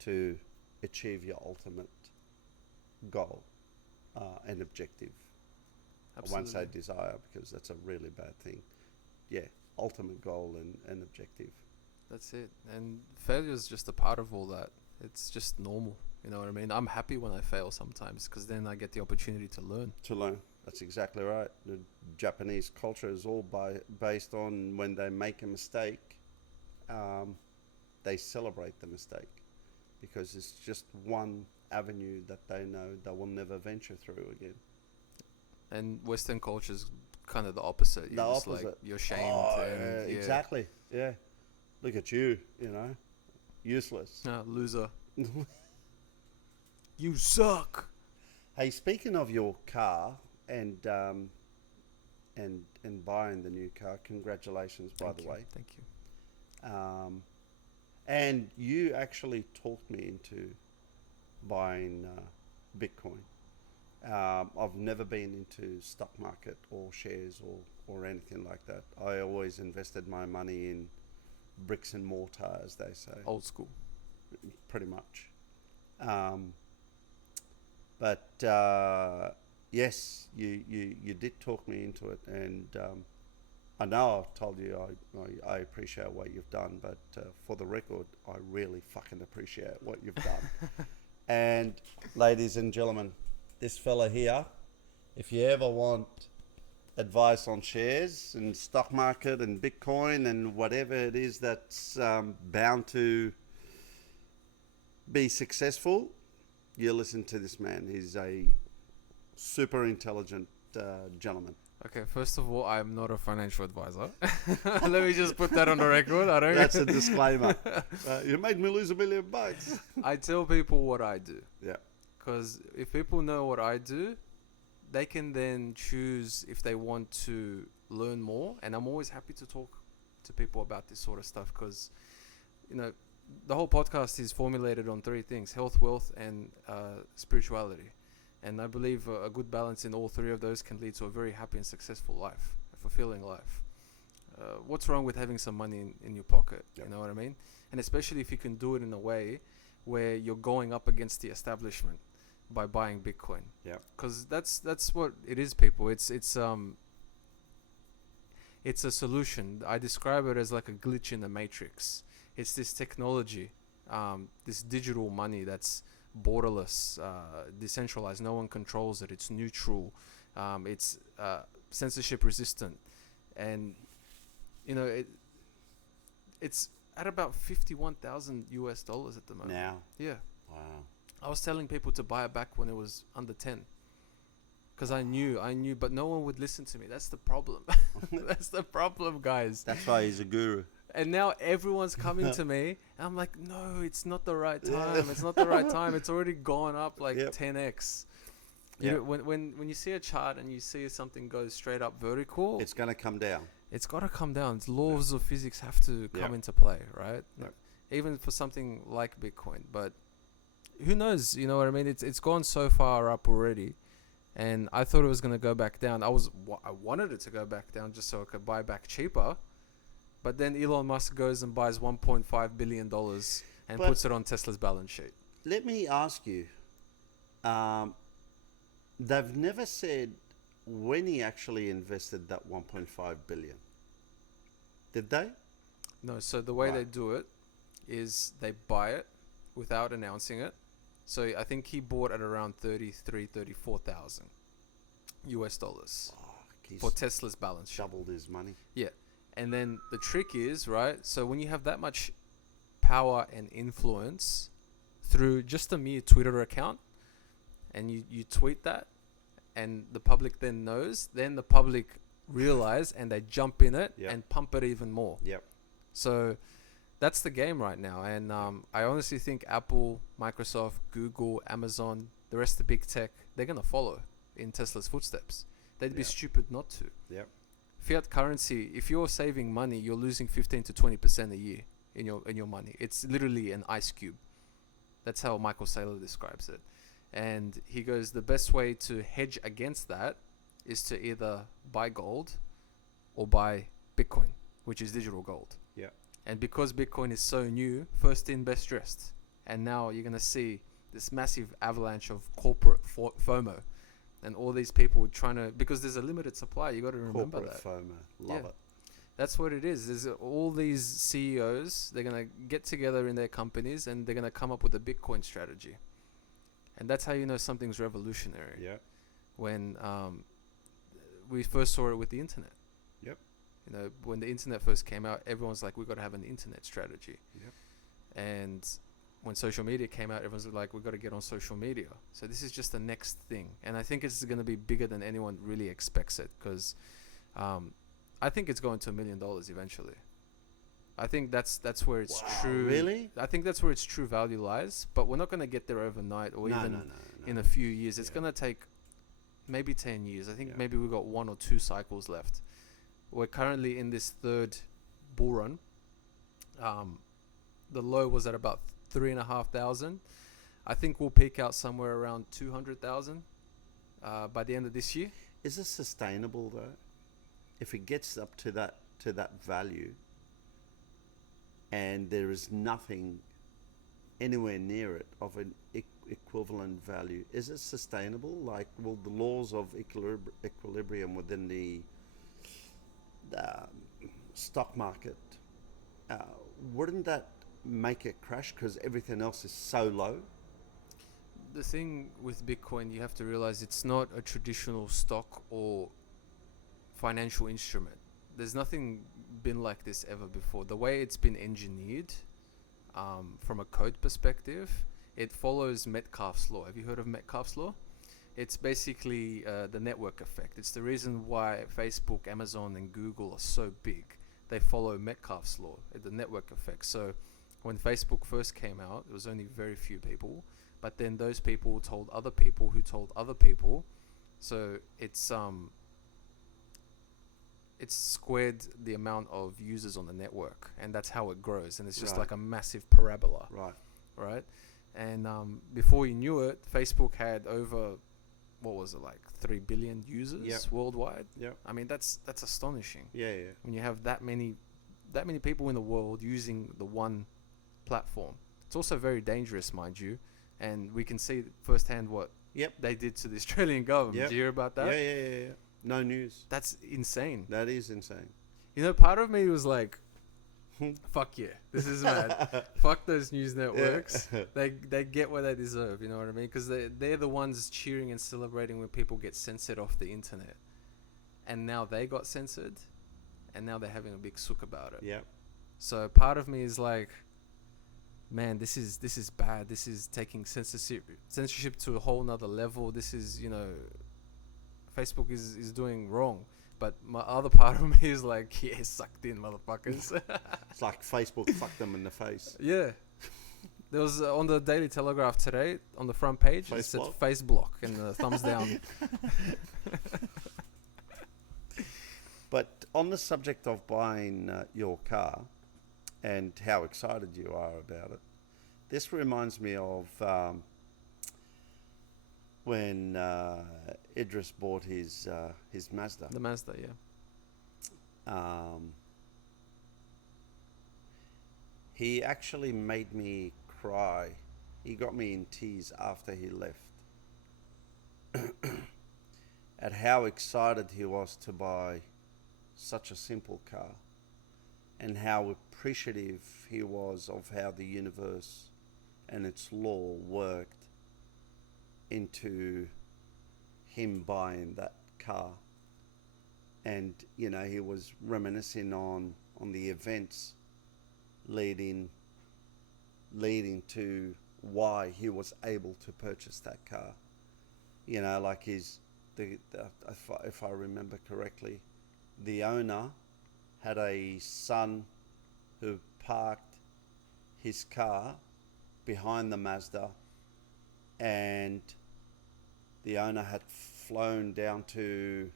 to achieve your ultimate goal and objective. I won't say Absolutely. desire because that's a really bad thing. Yeah, ultimate goal and objective. That's it. And failure is just a part of all that. It's just normal. You know what I mean? I'm happy when I fail sometimes because then I get the opportunity to learn. To learn. That's exactly right. The Japanese culture is all based on when they make a mistake, they celebrate the mistake because it's just one avenue that they know they will never venture through again. And Western culture's kind of the opposite. The You're just like, opposite. you're shamed. Oh, And yeah. exactly. Yeah. Look at you, you know, useless. Loser. You suck. Hey, speaking of your car and buying the new car, congratulations, by the way. Thank you. And you actually talked me into buying Bitcoin. I've never been into stock market or shares or anything like that. I always invested my money in bricks and mortar, as they say. Old school. Pretty much. But yes, you did talk me into it, and I know I've told you I appreciate what you've done, but for the record, I really fucking appreciate what you've done. And ladies and gentlemen, this fella here, if you ever want advice on shares and stock market and Bitcoin and whatever it is that's bound to be successful, you listen to this man. He's a super intelligent gentleman. Okay, first of all, I'm not a financial advisor. Let me just put that on the record. I don't. That's a disclaimer. You made me lose $1 million. I tell people what I do. Yeah. Because if people know what I do, they can then choose if they want to learn more. And I'm always happy to talk to people about this sort of stuff because, you know, the whole podcast is formulated on 3 things: health, wealth, and spirituality. And I believe a good balance in all 3 of those can lead to a very happy and successful life, a fulfilling life. What's wrong with having some money in your pocket? Yep. You know what I mean? And especially if you can do it in a way where you're going up against the establishment by buying Bitcoin. Yeah. Because that's what it is, people. It's a solution. I describe it as like a glitch in the matrix. It's this technology, this digital money that's borderless, decentralized. No one controls it. It's neutral. It's censorship resistant, and you know it's at about $51,000 at the moment. Now. Yeah. Wow. I was telling people to buy it back when it was under 10. Because I knew, but no one would listen to me. That's the problem. That's the problem, guys. That's why he's a guru. And now everyone's coming to me. And I'm like, no, it's not the right time. It's not the right time. It's already gone up like 10x. You know, when you see a chart and you see something goes straight up vertical, It's going to come down. it's got to come down. It's laws of physics have to come into play, right? Yep. Even for something like Bitcoin. But who knows? You know what I mean? It's gone so far up already. And I thought it was going to go back down. I wanted it to go back down just so I could buy back cheaper. But then Elon Musk goes and buys $1.5 billion and puts it on Tesla's balance sheet. Let me ask you, they've never said when he actually invested that 1.5 billion. Did they? No, so the way Right. they do it is they buy it without announcing it. So I think he bought at around 34,000 US dollars He's for Tesla's balance sheet. doubled his money. Yeah. And then the trick is, right? So when you have that much power and influence through just a mere Twitter account and you tweet that and the public then knows, then the public realize and they jump in it and pump it even more. Yep. So that's the game right now. And I honestly think Apple, Microsoft, Google, Amazon, the rest of big tech, they're going to follow in Tesla's footsteps. They'd be stupid not to. Yep. Fiat currency, if you're saving money, you're losing 15 to 20% a year in your money. It's literally an ice cube. That's how Michael Saylor describes it. And he goes, the best way to hedge against that is to either buy gold or buy Bitcoin, which is digital gold. Yeah. And because Bitcoin is so new, first in, best dressed. And now you're going to see this massive avalanche of corporate FOMO. and all these people trying to, because there's a limited supply. You got to remember Corporate that. FOMO. Love Yeah. it. That's what it is. There's all these CEOs. They're gonna get together in their companies and they're gonna come up with a Bitcoin strategy, and that's how you know something's revolutionary. Yeah. When we first saw it with the internet. Yep. You know, when the internet first came out, everyone's like, "We got to have an internet strategy." Yep. And when social media came out, everyone's like, "We got to get on social media." So this is just the next thing, and I think it's going to be bigger than anyone really expects it, because I think it's going to $1 million eventually. I think that's where its true. Really? I think that's where its true value lies. But we're not going to get there overnight, or even No. in a few years. It's Yeah. going to take maybe 10 years. I think Yeah. maybe we've got 1 or 2 cycles left. We're currently in this third bull run. The low was at about 3,500. I think we'll peak out somewhere around 200,000 by the end of this year. Is it sustainable though? If it gets up to that value, and there is nothing anywhere near it of an equivalent value, is it sustainable? Like, will the laws of equilibrium within the stock market, wouldn't that make it crash because everything else is so low? The thing with Bitcoin, you have to realize it's not a traditional stock or financial instrument. There's nothing been like this ever before. The way it's been engineered, from a code perspective, it follows Metcalfe's law. Have you heard of Metcalfe's law? It's basically the network effect. It's the reason why Facebook, Amazon, and Google are so big. They follow Metcalfe's law, the network effect. So when Facebook first came out, there was only very few people, but then those people told other people who told other people. So it's squared the amount of users on the network, and that's how it grows. And it's just Right. like a massive parabola, Right. right? And before you knew it, Facebook had over, what was it, like 3 billion users Yep. worldwide. Yep. I mean, that's astonishing. Yeah. When you have that many people in the world using the one platform. It's also very dangerous, mind you, and we can see firsthand what Yep. they did to the Australian government. Yep. Do you hear about that? Yeah. No news. That's insane. That is insane. You know, part of me was like, fuck yeah, this is mad. Fuck those news networks. They get what they deserve, you know what I mean? Because they're the ones cheering and celebrating when people get censored off the internet. And now they got censored, and now they're having a big sook about it. Yeah. So part of me is like, man, this is bad. This is taking censorship to a whole nother level. This is, you know, Facebook is doing wrong. But my other part of me is like, yeah, sucked in, motherfuckers. It's like Facebook fucked them in the face. Yeah. There was on the Daily Telegraph today, on the front page, it said face block and the thumbs down. But on the subject of buying your car and how excited you are about it, this reminds me of when Idriss bought his Mazda. The Mazda, yeah. He actually made me cry. He got me in tears after he left at how excited he was to buy such a simple car, and how appreciative he was of how the universe and its law worked into him buying that car. And you know, he was reminiscing on the events leading to why he was able to purchase that car. You know, like if I remember correctly, the owner had a son who parked his car behind the Mazda, and the owner had flown down to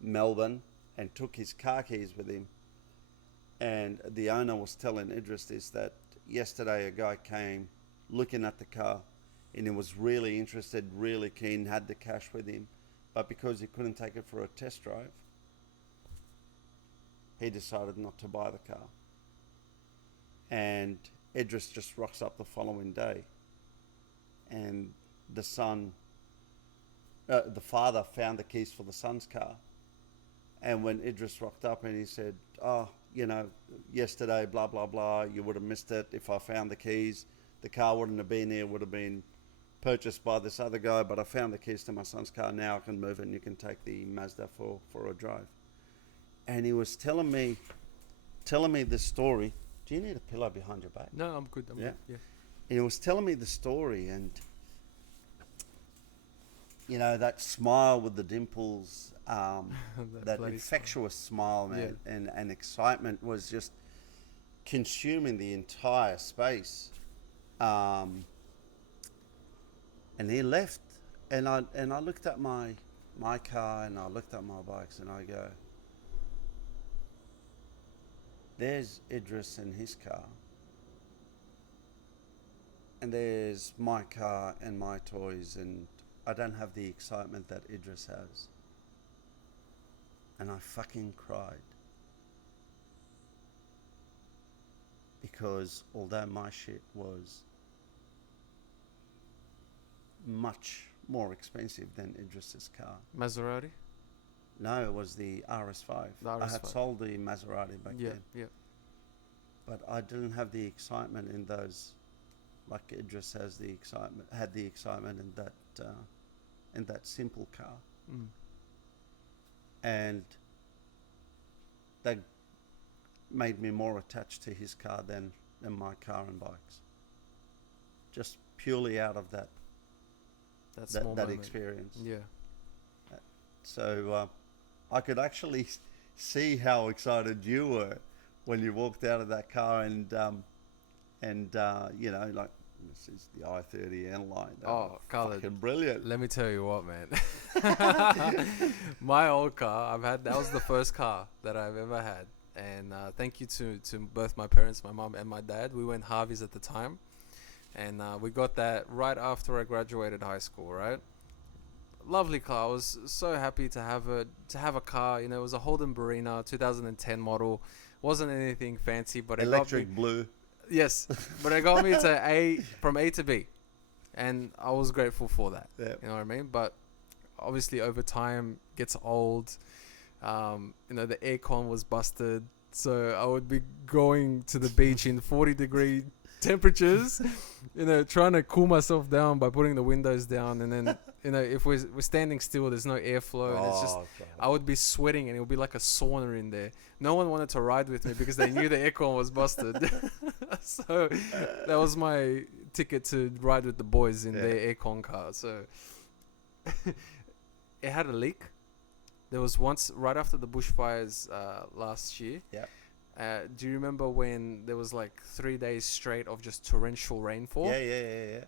Melbourne and took his car keys with him. And the owner was telling Idriss this, that yesterday a guy came looking at the car and he was really interested, really keen, had the cash with him, but because he couldn't take it for a test drive, he decided not to buy the car. And Idriss just rocks up the following day, and the son the father found the keys for the son's car. And when Idriss rocked up and he said, oh, you know, yesterday, blah, blah, blah, you would have missed it if I found the keys. The car wouldn't have been here, would have been purchased by this other guy, but I found the keys to my son's car. Now I can move it and you can take the Mazda for a drive. And he was telling me the story. Do you need a pillow behind your back? No, I'm good. I'm good. Yeah. He was telling me the story, and you know, that smile with the dimples, that infectious smile, man, and excitement was just consuming the entire space. And he left, and I looked at my car, and I looked at my bikes, and I go, there's Idriss and his car, and there's my car and my toys, and I don't have the excitement that Idriss has. And I fucking cried. Because although my shit was much more expensive than Idriss's car. Maserati? No, it was the RS5. The RS5. I had sold the Maserati back then. Yeah. But I didn't have the excitement in those, like Idriss had the excitement in that simple car. Mm. And that made me more attached to his car than my car and bikes. Just purely out of that experience. Yeah. So I could actually see how excited you were when you walked out of that car, and you know, like, this is the I-30N line. Oh, Khaled, fucking brilliant. Let me tell you what, man. My old car, that was the first car that I've ever had. And thank you to both my parents, my mom and my dad. We went Harvey's at the time. And we got that right after I graduated high school, right? Lovely car. I was so happy to have a car. You know, it was a Holden Barina, 2010 model. Wasn't anything fancy, but electric blue. Yes, but it got me to from A to B, and I was grateful for that. Yeah. You know what I mean? But obviously, over time, gets old. You know, the aircon was busted, so I would be going to the beach in 40-degree temperatures. You know, trying to cool myself down by putting the windows down, and then you know, if we're standing still, there's no airflow, and it's just I would be sweating, and it would be like a sauna in there. No one wanted to ride with me because they knew the aircon was busted. So that was my ticket to ride with the boys in their aircon car. So it had a leak. There was once right after the bushfires last year. Yeah. Do you remember when there was like 3 days straight of just torrential rainfall? Yeah.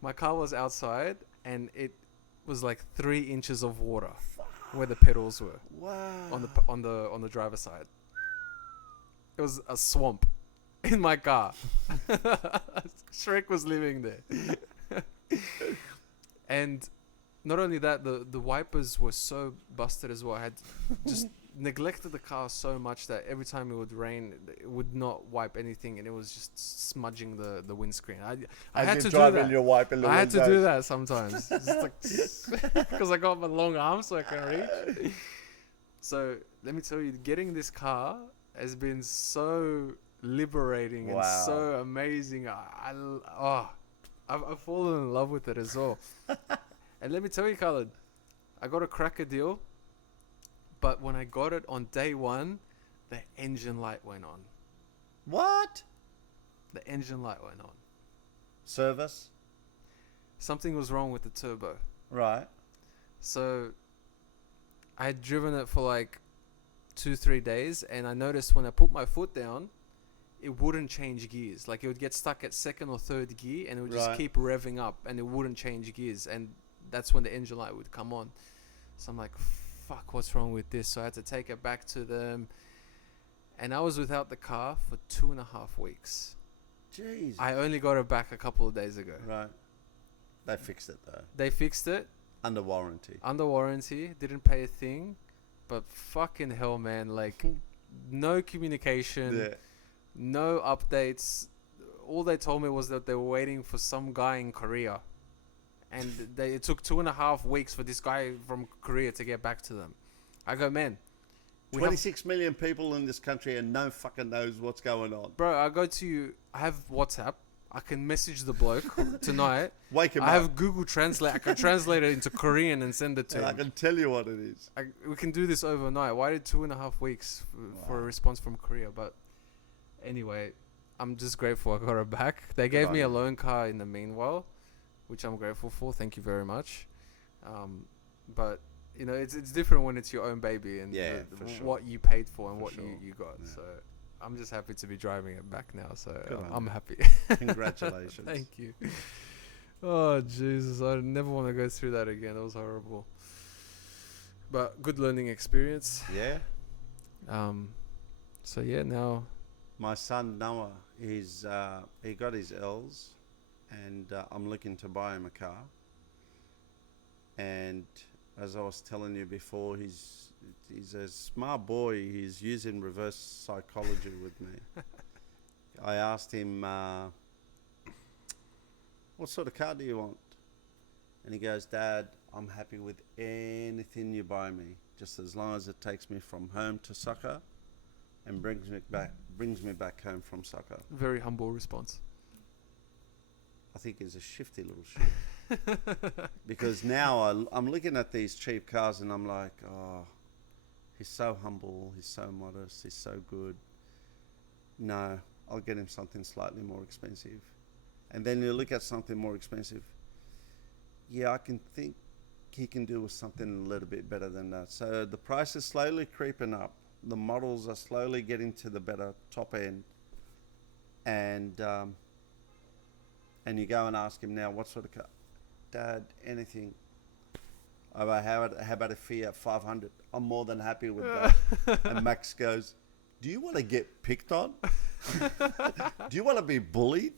My car was outside, and it was like 3 inches of water where the pedals were. Wow. On the driver's side. It was a swamp in my car. Shrek was living there. And not only that, the wipers were so busted as well. I had just neglected the car so much that every time it would rain, it would not wipe anything, and it was just smudging the windscreen. I had to do that. Your wipe in the I had to windows. do that sometimes, because I got my long arms so I can reach. So let me tell you, getting this car has been so liberating and so amazing. I've fallen in love with it as well. And let me tell you, Khaled, I got a cracker deal. But when I got it on day one, the engine light went on. What? The engine light went on. Service? Something was wrong with the turbo. Right. So I had driven it for like 2-3 days, and I noticed when I put my foot down, it wouldn't change gears. Like, it would get stuck at second or third gear, and it would just keep revving up, and it wouldn't change gears. And that's when the engine light would come on. So I'm like, fuck, what's wrong with this? So I had to take it back to them, and I was without the car for 2.5 weeks. Jeez. I only got it back a couple of days ago. Right. They fixed it though. They fixed it. Under warranty. Under warranty. Didn't pay a thing. But fucking hell, man. Like, no communication. No updates. All they told me was that they were waiting for some guy in Korea. and it took 2.5 weeks for this guy from Korea to get back to them. I go, man, 26 million people in this country and no fucking knows what's going on. bro. I have WhatsApp. I can message the bloke tonight. Wake him I up. have Google Translate. I can translate it into Korean and send it to And I him. can tell you what it is. We can do this overnight. Why did 2.5 weeks for a response from Korea? But anyway, I'm just grateful I got it back. They gave me a loan car in the meanwhile, which I'm grateful for. Thank you very much. But you know, it's different when it's your own baby and for sure. what you paid for and For what sure. you got. Yeah. So I'm just happy to be driving it back now. So Good on I'm you. happy. Congratulations. Thank you. Oh Jesus, I never want to go through that again. It was horrible. But good learning experience. Yeah. So yeah, now My son Noah, he got his L's, and I'm looking to buy him a car. And as I was telling you before, he's a smart boy. He's using reverse psychology with me. I asked him, what sort of car do you want? And he goes, Dad, I'm happy with anything you buy me, just as long as it takes me from home to soccer and brings me back home from soccer. very humble response. I think he's a shifty little shit. Because now I'm looking at these cheap cars and I'm like, oh, he's so humble, he's so modest, he's so good. No, I'll get him something slightly more expensive. And then you look at something more expensive. Yeah, I can think he can do with something a little bit better than that. So the price is slowly creeping up. The models are slowly getting to the better top end. And you go and ask him now, what sort of car? Dad, anything. How about a Fiat 500? I'm more than happy with that. And Max goes, do you want to get picked on? Do you want to be bullied?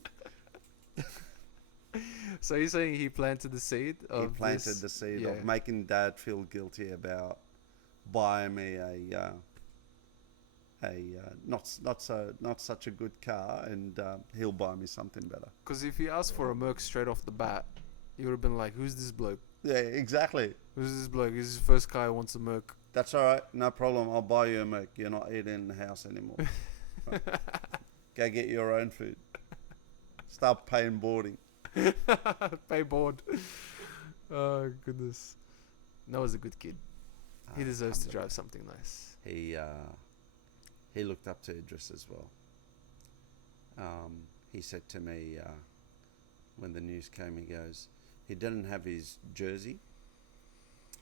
So you're saying he planted the seed of He planted this? the seed Yeah. of making Dad feel guilty about buying me not such a good car, and he'll buy me something better. Because if he asked for a Merc straight off the bat, you would have been like, who's this bloke? Yeah, exactly. Who's this bloke? This is his first guy who wants a Merc. That's all right. No problem. I'll buy you a Merc. You're not eating in the house anymore. Right. Go get your own food. Start paying boarding. Pay board. Oh, goodness. Noah's a good kid. He deserves to drive something nice. He looked up to Idriss as well. He said to me when the news came, he goes, he didn't have his jersey.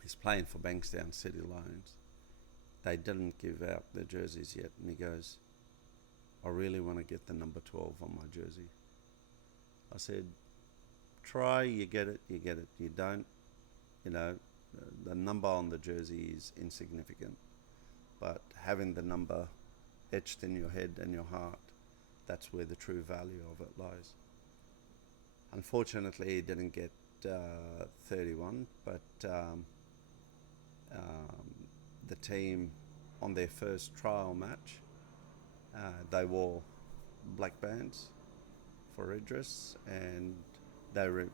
He's playing for Bankstown City Lions. They didn't give out their jerseys yet. And he goes, I really want to get the number 12 on my jersey. I said, try, you get it, you get it. You don't, the number on the jersey is insignificant. But having the number etched in your head and your heart, that's where the true value of it lies. Unfortunately, he didn't get 31, but the team on their first trial match, they wore black bands for Idriss, and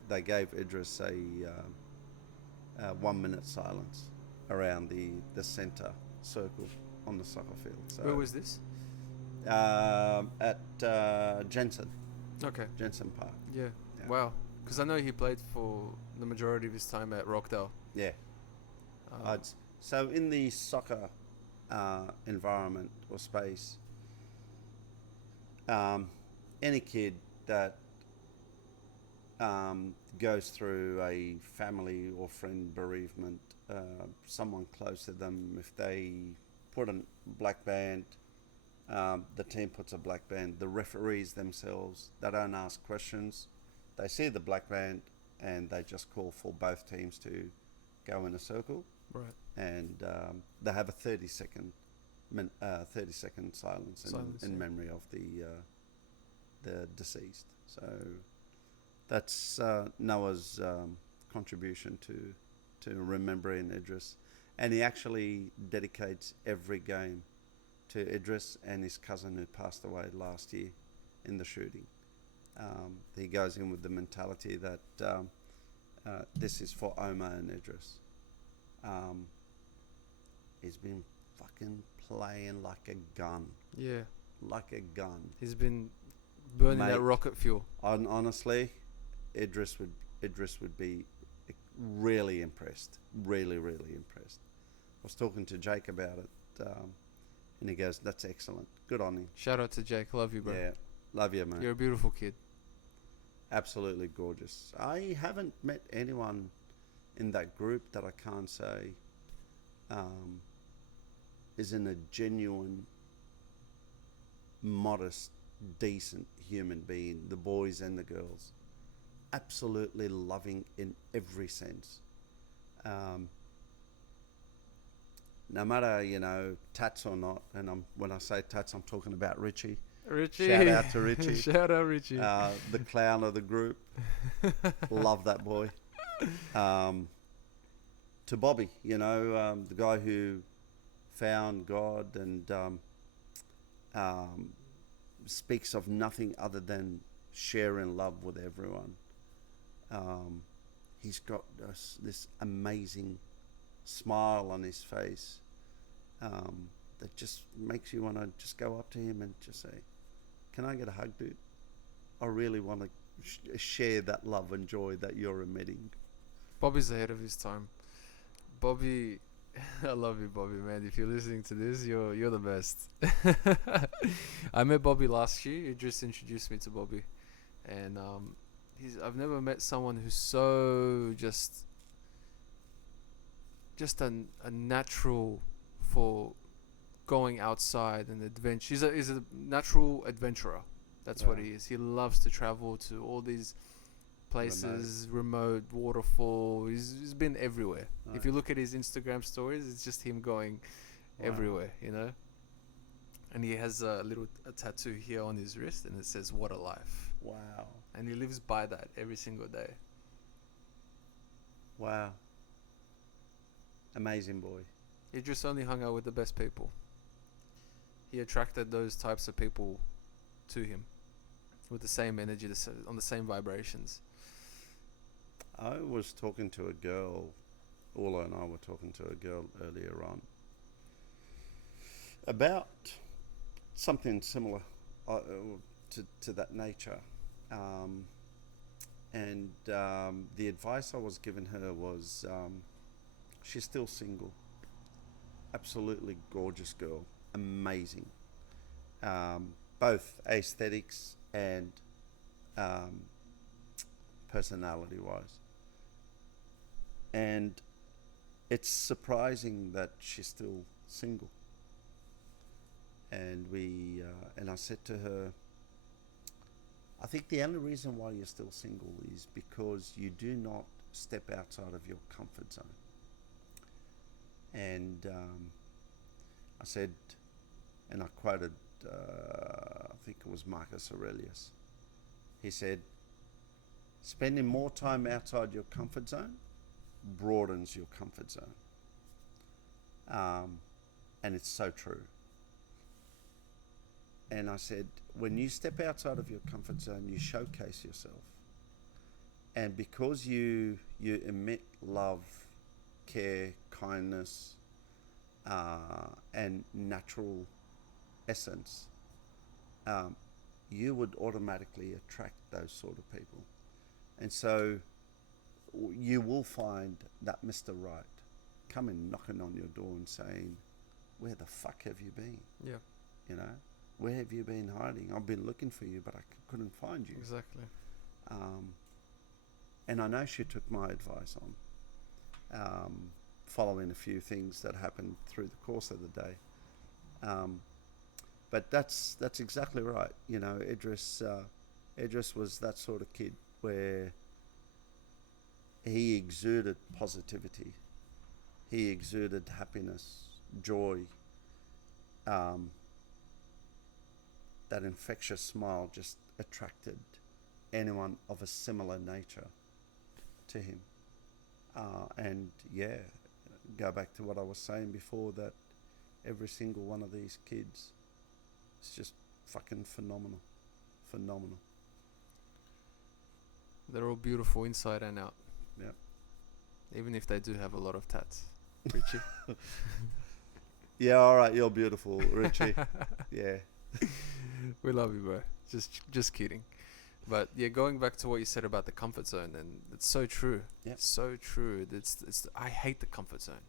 they gave Idriss a 1 minute silence around the centre circle on the soccer field. So Where was this? at Jensen Okay. Park. Yeah. Yeah. Wow. Because I know he played for the majority of his time at Rockdale. Yeah. So in the soccer environment or space, any kid that goes through a family or friend bereavement, someone close to them, if they put a black band, the team puts a black band, the referees themselves, they don't ask questions. They see the black band and they just call for both teams to go in a circle. Right. And they have a 30-second silence in memory of the deceased. So that's Noah's contribution to remembering Idriss, and he actually dedicates every game to Idriss and his cousin who passed away last year in the shooting. He goes in with the mentality that this is for Omar and Idriss. He's been fucking playing like a gun. Yeah. Like a gun. He's been burning Mate, that rocket fuel. Honestly, Idriss would be really impressed. Really, really impressed. I was talking to Jake about it, and he goes, "That's excellent. Good on him." Shout out to Jake. Love you, bro. Yeah, love you, mate. You're a beautiful kid. Absolutely gorgeous. I haven't met anyone in that group that I can't say isn't a genuine, modest, decent human being. The boys and the girls, absolutely loving in every sense. No matter tats or not, and when I say tats, I'm talking about Richie. Richie. Shout out to Richie. Shout out Richie. The clown of the group. Love that boy. To Bobby, the guy who found God and speaks of nothing other than sharing love with everyone. He's got this amazing smile on his face that just makes you want to just go up to him and just say, "Can I get a hug, dude? I really want to share that love and joy that you're emitting." Bobby's ahead of his time. Bobby, I love you, Bobby, man. If you're listening to this, you're the best. I met Bobby last year. Idriss introduced me to Bobby, and I've never met someone who's so just a natural for going outside and adventure. He's a natural adventurer. That's what he is. He loves to travel to all these places, remote waterfall. He's been everywhere. Right. If you look at his Instagram stories, it's just him going everywhere, And he has a tattoo here on his wrist, and it says "What a life." Wow. And he lives by that every single day. Wow. Amazing boy. He just only hung out with the best people. He attracted those types of people to him with the same energy, on the same vibrations. I was talking to a girl, Orla and I were talking to a girl earlier on about something similar to that nature. And the advice I was giving her was she's still single. Absolutely gorgeous girl. Amazing. Both aesthetics and personality-wise. And it's surprising that she's still single. And I said to her, I think the only reason why you're still single is because you do not step outside of your comfort zone. And I said, and I quoted, I think it was Marcus Aurelius. He said, spending more time outside your comfort zone broadens your comfort zone. And it's so true. And I said, when you step outside of your comfort zone, you showcase yourself. And because you emit love, care, kindness, and natural essence, you would automatically attract those sort of people. And so you will find that Mr. Right coming knocking on your door and saying, where the fuck have you been? Yeah. Where have you been hiding? I've been looking for you, but I couldn't find you. Exactly. And I know she took my advice on, following a few things that happened through the course of the day. But that's exactly right. Idriss was that sort of kid where he exuded positivity. He exuded happiness, joy. That infectious smile just attracted anyone of a similar nature to him. Go back to what I was saying before, that every single one of these kids is just fucking phenomenal. They're all beautiful inside and out. Yep. Even if they do have a lot of tats. Richie. Yeah, all right, you're beautiful, Richie. Yeah. We love you, bro. Just kidding. But yeah, going back to what you said about the comfort zone, and it's so true. Yep. It's so true. It's I hate the comfort zone.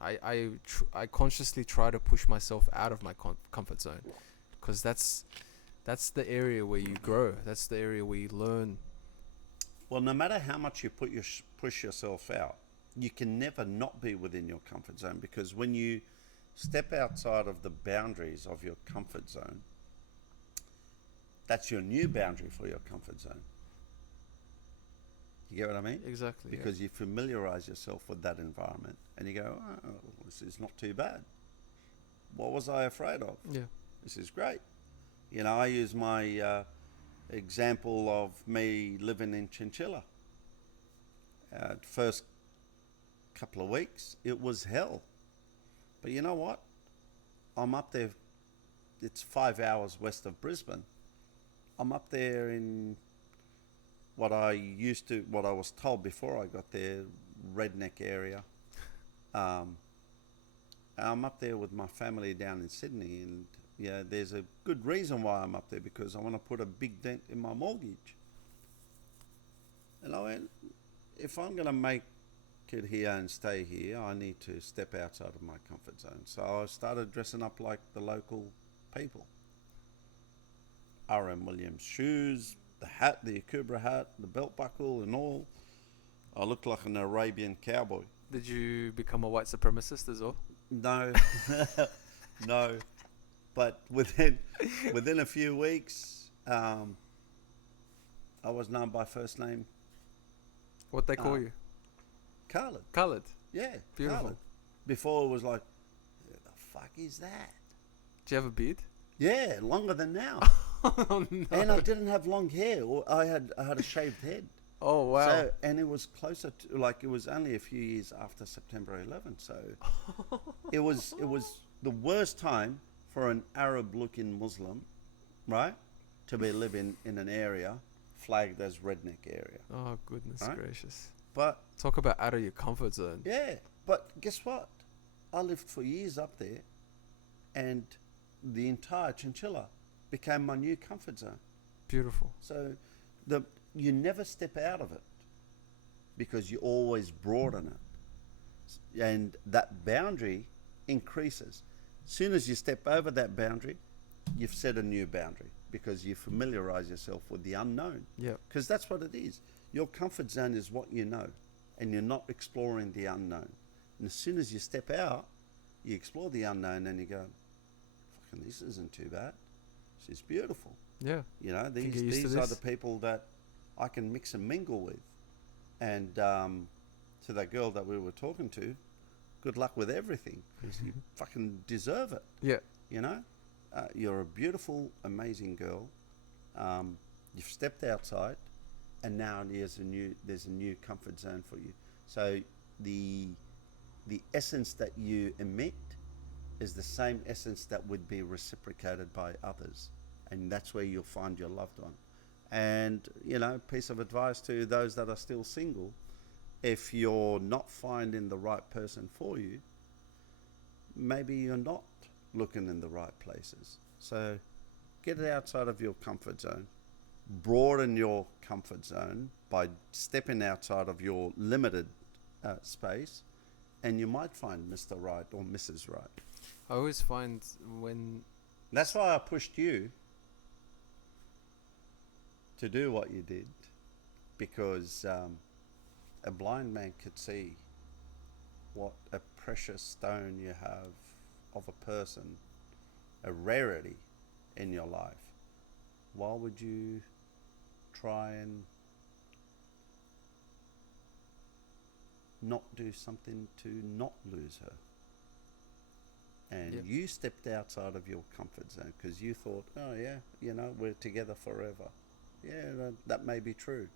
I consciously try to push myself out of my comfort zone, because that's the area where you grow. That's the area where you learn. Well, no matter how much you push yourself out, you can never not be within your comfort zone, because when you step outside of the boundaries of your comfort zone, that's your new boundary for your comfort zone. You get what I mean? Exactly. Because you familiarize yourself with that environment and you go, oh, this is not too bad. What was I afraid of? Yeah. This is great. You know, I use my example of me living in Chinchilla. First couple of weeks, it was hell. But you know what? I'm up there. It's 5 hours west of Brisbane. I'm up there in what I was told before I got there, redneck area. I'm up there with my family down in Sydney, and yeah, there's a good reason why I'm up there, because I want to put a big dent in my mortgage. And I went, if I'm going to make it here and stay here, I need to step outside of my comfort zone. So I started dressing up like the local people. R.M. Williams shoes, the hat, the Akubra hat, the belt buckle and all. I looked like an Arabian cowboy. Did you become a white supremacist as well? No, no. But within a few weeks, I was known by first name. What they call you? Khaled. Khaled. Yeah, Beautiful. Khaled. Before it was like, who the fuck is that? Do you have a beard? Yeah, longer than now. Oh, no. And I didn't have long hair. I had a shaved head. Oh, wow. So, and it was closer to, like, it was only a few years after September 11. So it was the worst time for an Arab-looking Muslim, right, to be living in an area flagged as redneck area. Oh, goodness Right? gracious. But Talk about out of your comfort zone. yeah, but guess what? I lived for years up there, and the entire Chinchilla became my new comfort zone. Beautiful. So you never step out of it, because you always broaden it, and that boundary increases. As soon as you step over that boundary, you've set a new boundary, because you familiarize yourself with the unknown. Yeah. Because that's what it is. Your comfort zone is what you know, and you're not exploring the unknown. And as soon as you step out, you explore the unknown, and you go, fucking, this isn't too bad. This is beautiful. Yeah. You know, Can get used to these are this. the people that I can mix and mingle with. And to that girl that we were talking to, good luck with everything, because you fucking deserve it. Yeah. You know, you're a beautiful, amazing girl. You've stepped outside, and now there's a new comfort zone for you. So the essence that you emit is the same essence that would be reciprocated by others, and that's where you'll find your loved one. And you know, piece of advice to those that are still single: if you're not finding the right person for you, maybe you're not looking in the right places. So get it outside of your comfort zone, broaden your comfort zone by stepping outside of your limited space, and you might find Mr. Right or Mrs. Right. I always find when... That's why I pushed you to do what you did, because a blind man could see what a precious stone you have of a person, a rarity in your life. Why would you try and not do something to not lose her? And Yeah. you stepped outside of your comfort zone because you thought, oh yeah, you know, we're together forever. Yeah, that may be true.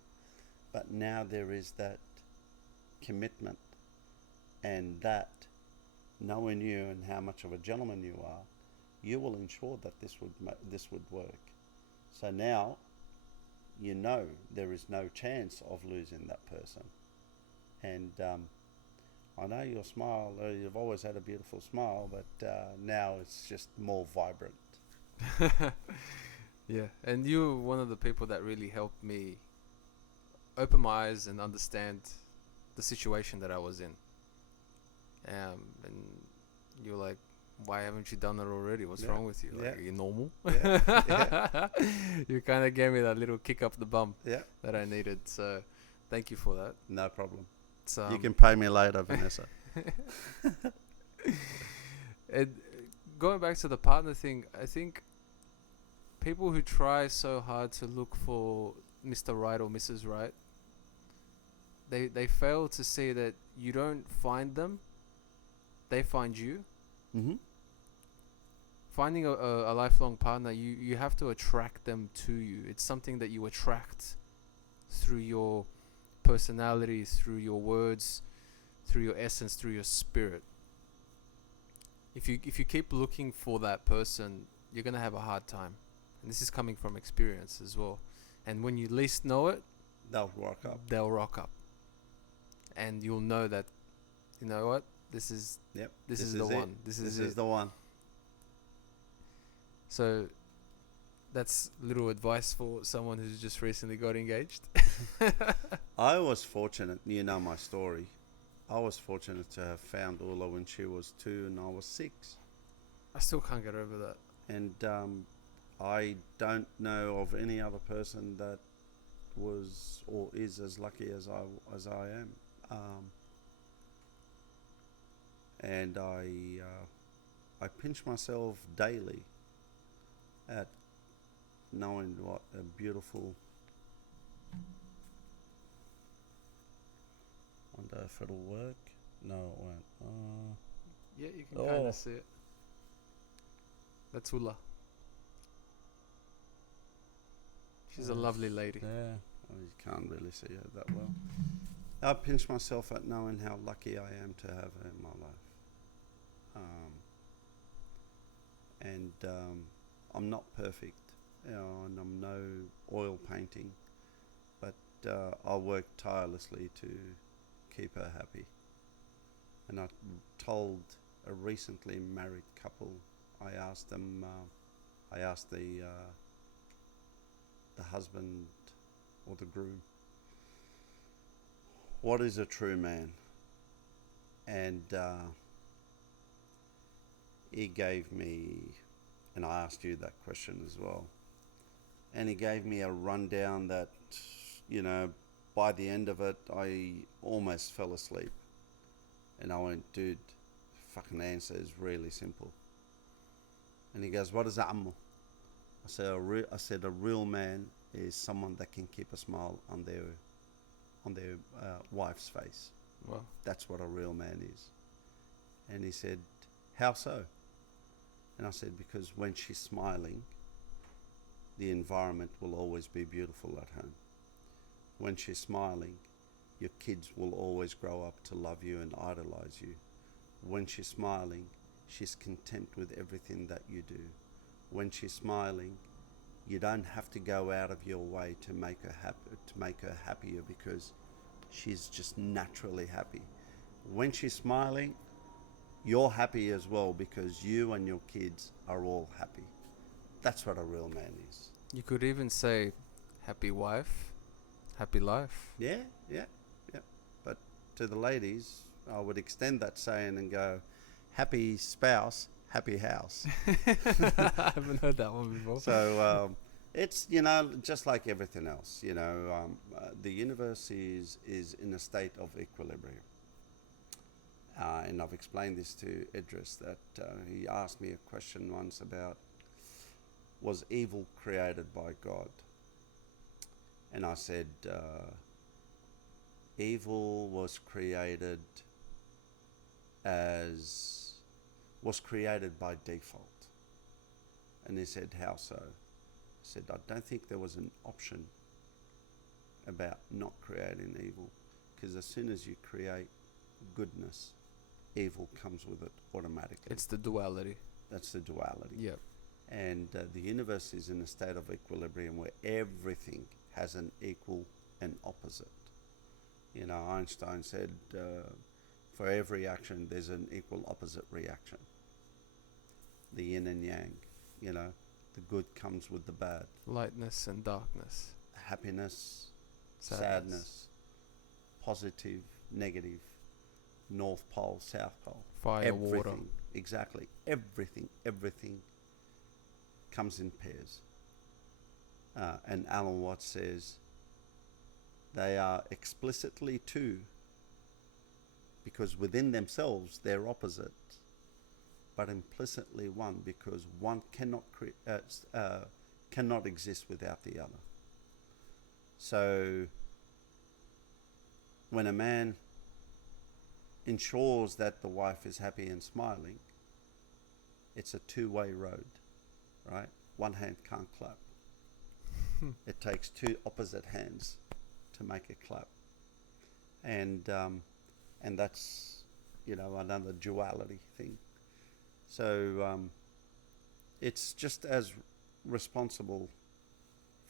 But now there is that commitment, and that knowing you and how much of a gentleman you are, you will ensure that this would work. So now you know there is no chance of losing that person. And I know your smile, you've always had a beautiful smile, but now it's just more vibrant. Yeah, and you were one of the people that really helped me open my eyes and understand the situation that I was in. And you're like, why haven't you done it already? What's Yeah, wrong with you? Like, yeah, are you normal? yeah, yeah, You kind of gave me that little kick up the bum yeah. that I needed. So, thank you for that. No problem. It's, You can pay me later, Vanessa. and going back to the partner thing, I think people who try so hard to look for Mr. Right or Mrs. Right, they fail to see that you don't find them, they find you. Mm-hmm. Finding a lifelong partner, you have to attract them to you. It's something that you attract through your personality, through your words, through your essence, through your spirit. If you keep looking for that person, you're gonna have a hard time. And this is coming from experience as well. And when you least know it, They'll rock up. they'll rock up. And you'll know that, you know what, this is Yep. this is the it. one. This is This is it. the one. So that's little advice for someone who's just recently got engaged. I was fortunate, you know my story. I was fortunate to have found Ula when she was 2 and I was 6. I still can't get over that. And I don't know of any other person that was or is as lucky as I am. And I pinch myself daily at knowing what a beautiful. Wonder if it'll work. No, it won't. Yeah, you can kind Oh. of see it. That's Ula. She's a lovely lady. Yeah, well, you can't really see her that well. I pinch myself at knowing how lucky I am to have her in my life. And I'm not perfect, and I'm no oil painting, but I work tirelessly to keep her happy. And I told a recently married couple, I asked them, I asked the husband or the groom, what is a true man? And he gave me, and I asked you that question as well, and he gave me a rundown that, you know, by the end of it, I almost fell asleep. And I went, dude, fucking answer is really simple. And he goes, what is Amo? I said, a real man is someone that can keep a smile on their wife's face. Wow. That's what a real man is. And he said, how so? And I said, because when she's smiling, the environment will always be beautiful at home. When she's smiling, your kids will always grow up to love you and idolize you. When she's smiling, she's content with everything that you do. When she's smiling, you don't have to go out of your way to make her happier, because she's just naturally happy. When she's smiling, you're happy as well, because you and your kids are all happy. That's what a real man is. You could even say, happy wife, happy life. Yeah. But to the ladies, I would extend that saying and go, happy spouse, happy house. I haven't heard that one before. So it's, you know, just like everything else, you know, the universe is in a state of equilibrium. And I've explained this to Idriss, that he asked me a question once about, was evil created by God? And I said, evil was created by default. And he said, how so? I said, I don't think there was an option about not creating evil, because as soon as you create goodness, evil comes with it automatically. It's the duality. That's the duality. Yep. And the universe is in a state of equilibrium where everything has an equal and opposite. You know, Einstein said, for every action, there's an equal opposite reaction. The yin and yang, you know, the good comes with the bad. Lightness and darkness. Happiness, sadness, positive, negative, North Pole, South Pole. Fire, everything, water. Exactly. Everything comes in pairs. And Alan Watts says they are explicitly two because within themselves they're opposite, but implicitly one because one cannot exist without the other. So when a man ensures that the wife is happy and smiling, it's a two-way road, right? One hand can't clap. It takes two opposite hands to make a clap, and that's, you know, another duality thing. So it's just as responsible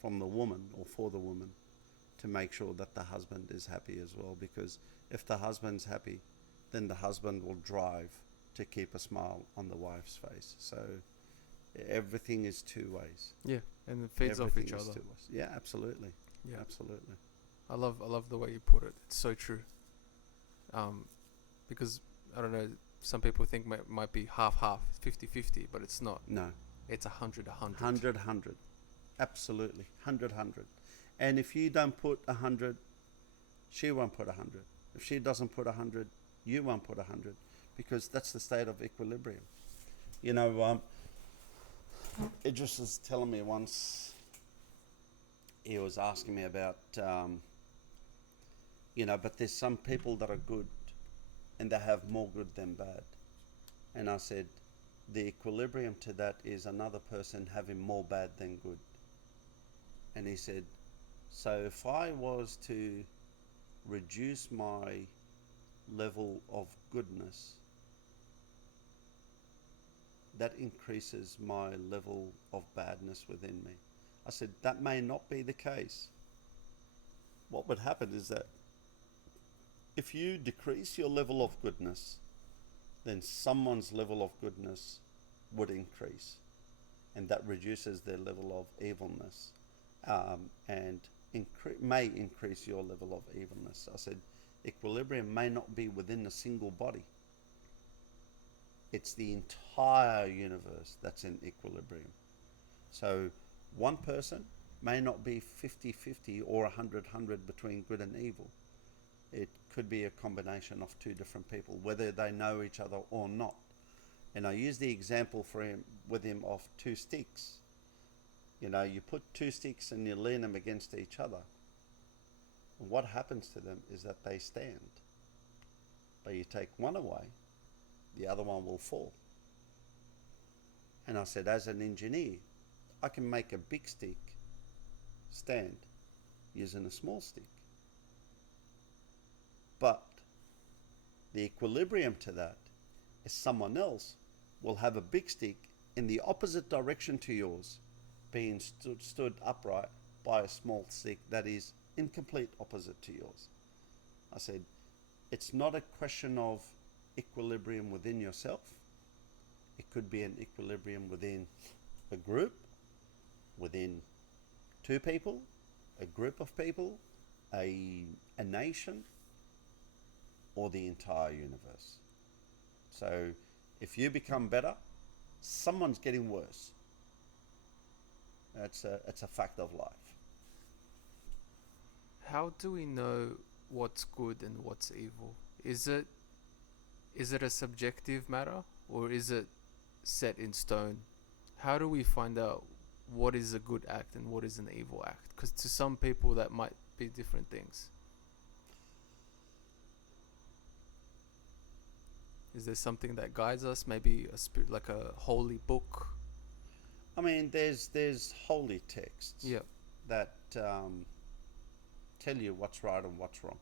from the woman or for the woman to make sure that the husband is happy as well, because if the husband's happy, then the husband will drive to keep a smile on the wife's face. So everything is two ways. Yeah, and it feeds off each other. Yeah, absolutely. Yeah, absolutely. I love the way you put it. It's so true. Because I don't know, some people think might be half, 50-50, but it's not. No, it's 100. 100. Absolutely, 100. And if you don't put 100, she won't put 100. If she doesn't put 100, you won't put 100, because that's the state of equilibrium. You know, Idriss was telling me once, he was asking me about, you know, but there's some people that are good and they have more good than bad. And I said, the equilibrium to that is another person having more bad than good. And he said, so if I was to reduce my level of goodness, that increases my level of badness within me. I said, that may not be the case. What would happen is that if you decrease your level of goodness, then someone's level of goodness would increase, and that reduces their level of evilness, and may increase your level of evilness. I said, equilibrium may not be within a single body. It's the entire universe that's in equilibrium. So one person may not be 50-50 or 100-100 between good and evil. It could be a combination of two different people, whether they know each other or not. And I use the example with him of two sticks. You know, you put two sticks and you lean them against each other. And what happens to them is that they stand. But you take one away, the other one will fall. And I said, as an engineer, I can make a big stick stand using a small stick. But the equilibrium to that is someone else will have a big stick in the opposite direction to yours, being stood upright by a small stick that is in complete opposite to yours. I said, it's not a question of equilibrium within yourself. It could be an equilibrium within a group, within two people, a group of people, a nation, or the entire universe. So if you become better, someone's getting worse. It's a fact of life. How do we know what's good and what's evil? Is it a subjective matter, or is it set in stone? How do we find out what is a good act and what is an evil act? Because to some people that might be different things. Is there something that guides us? Maybe a spirit, like a holy book? I mean, there's holy texts that tell you what's right and what's wrong.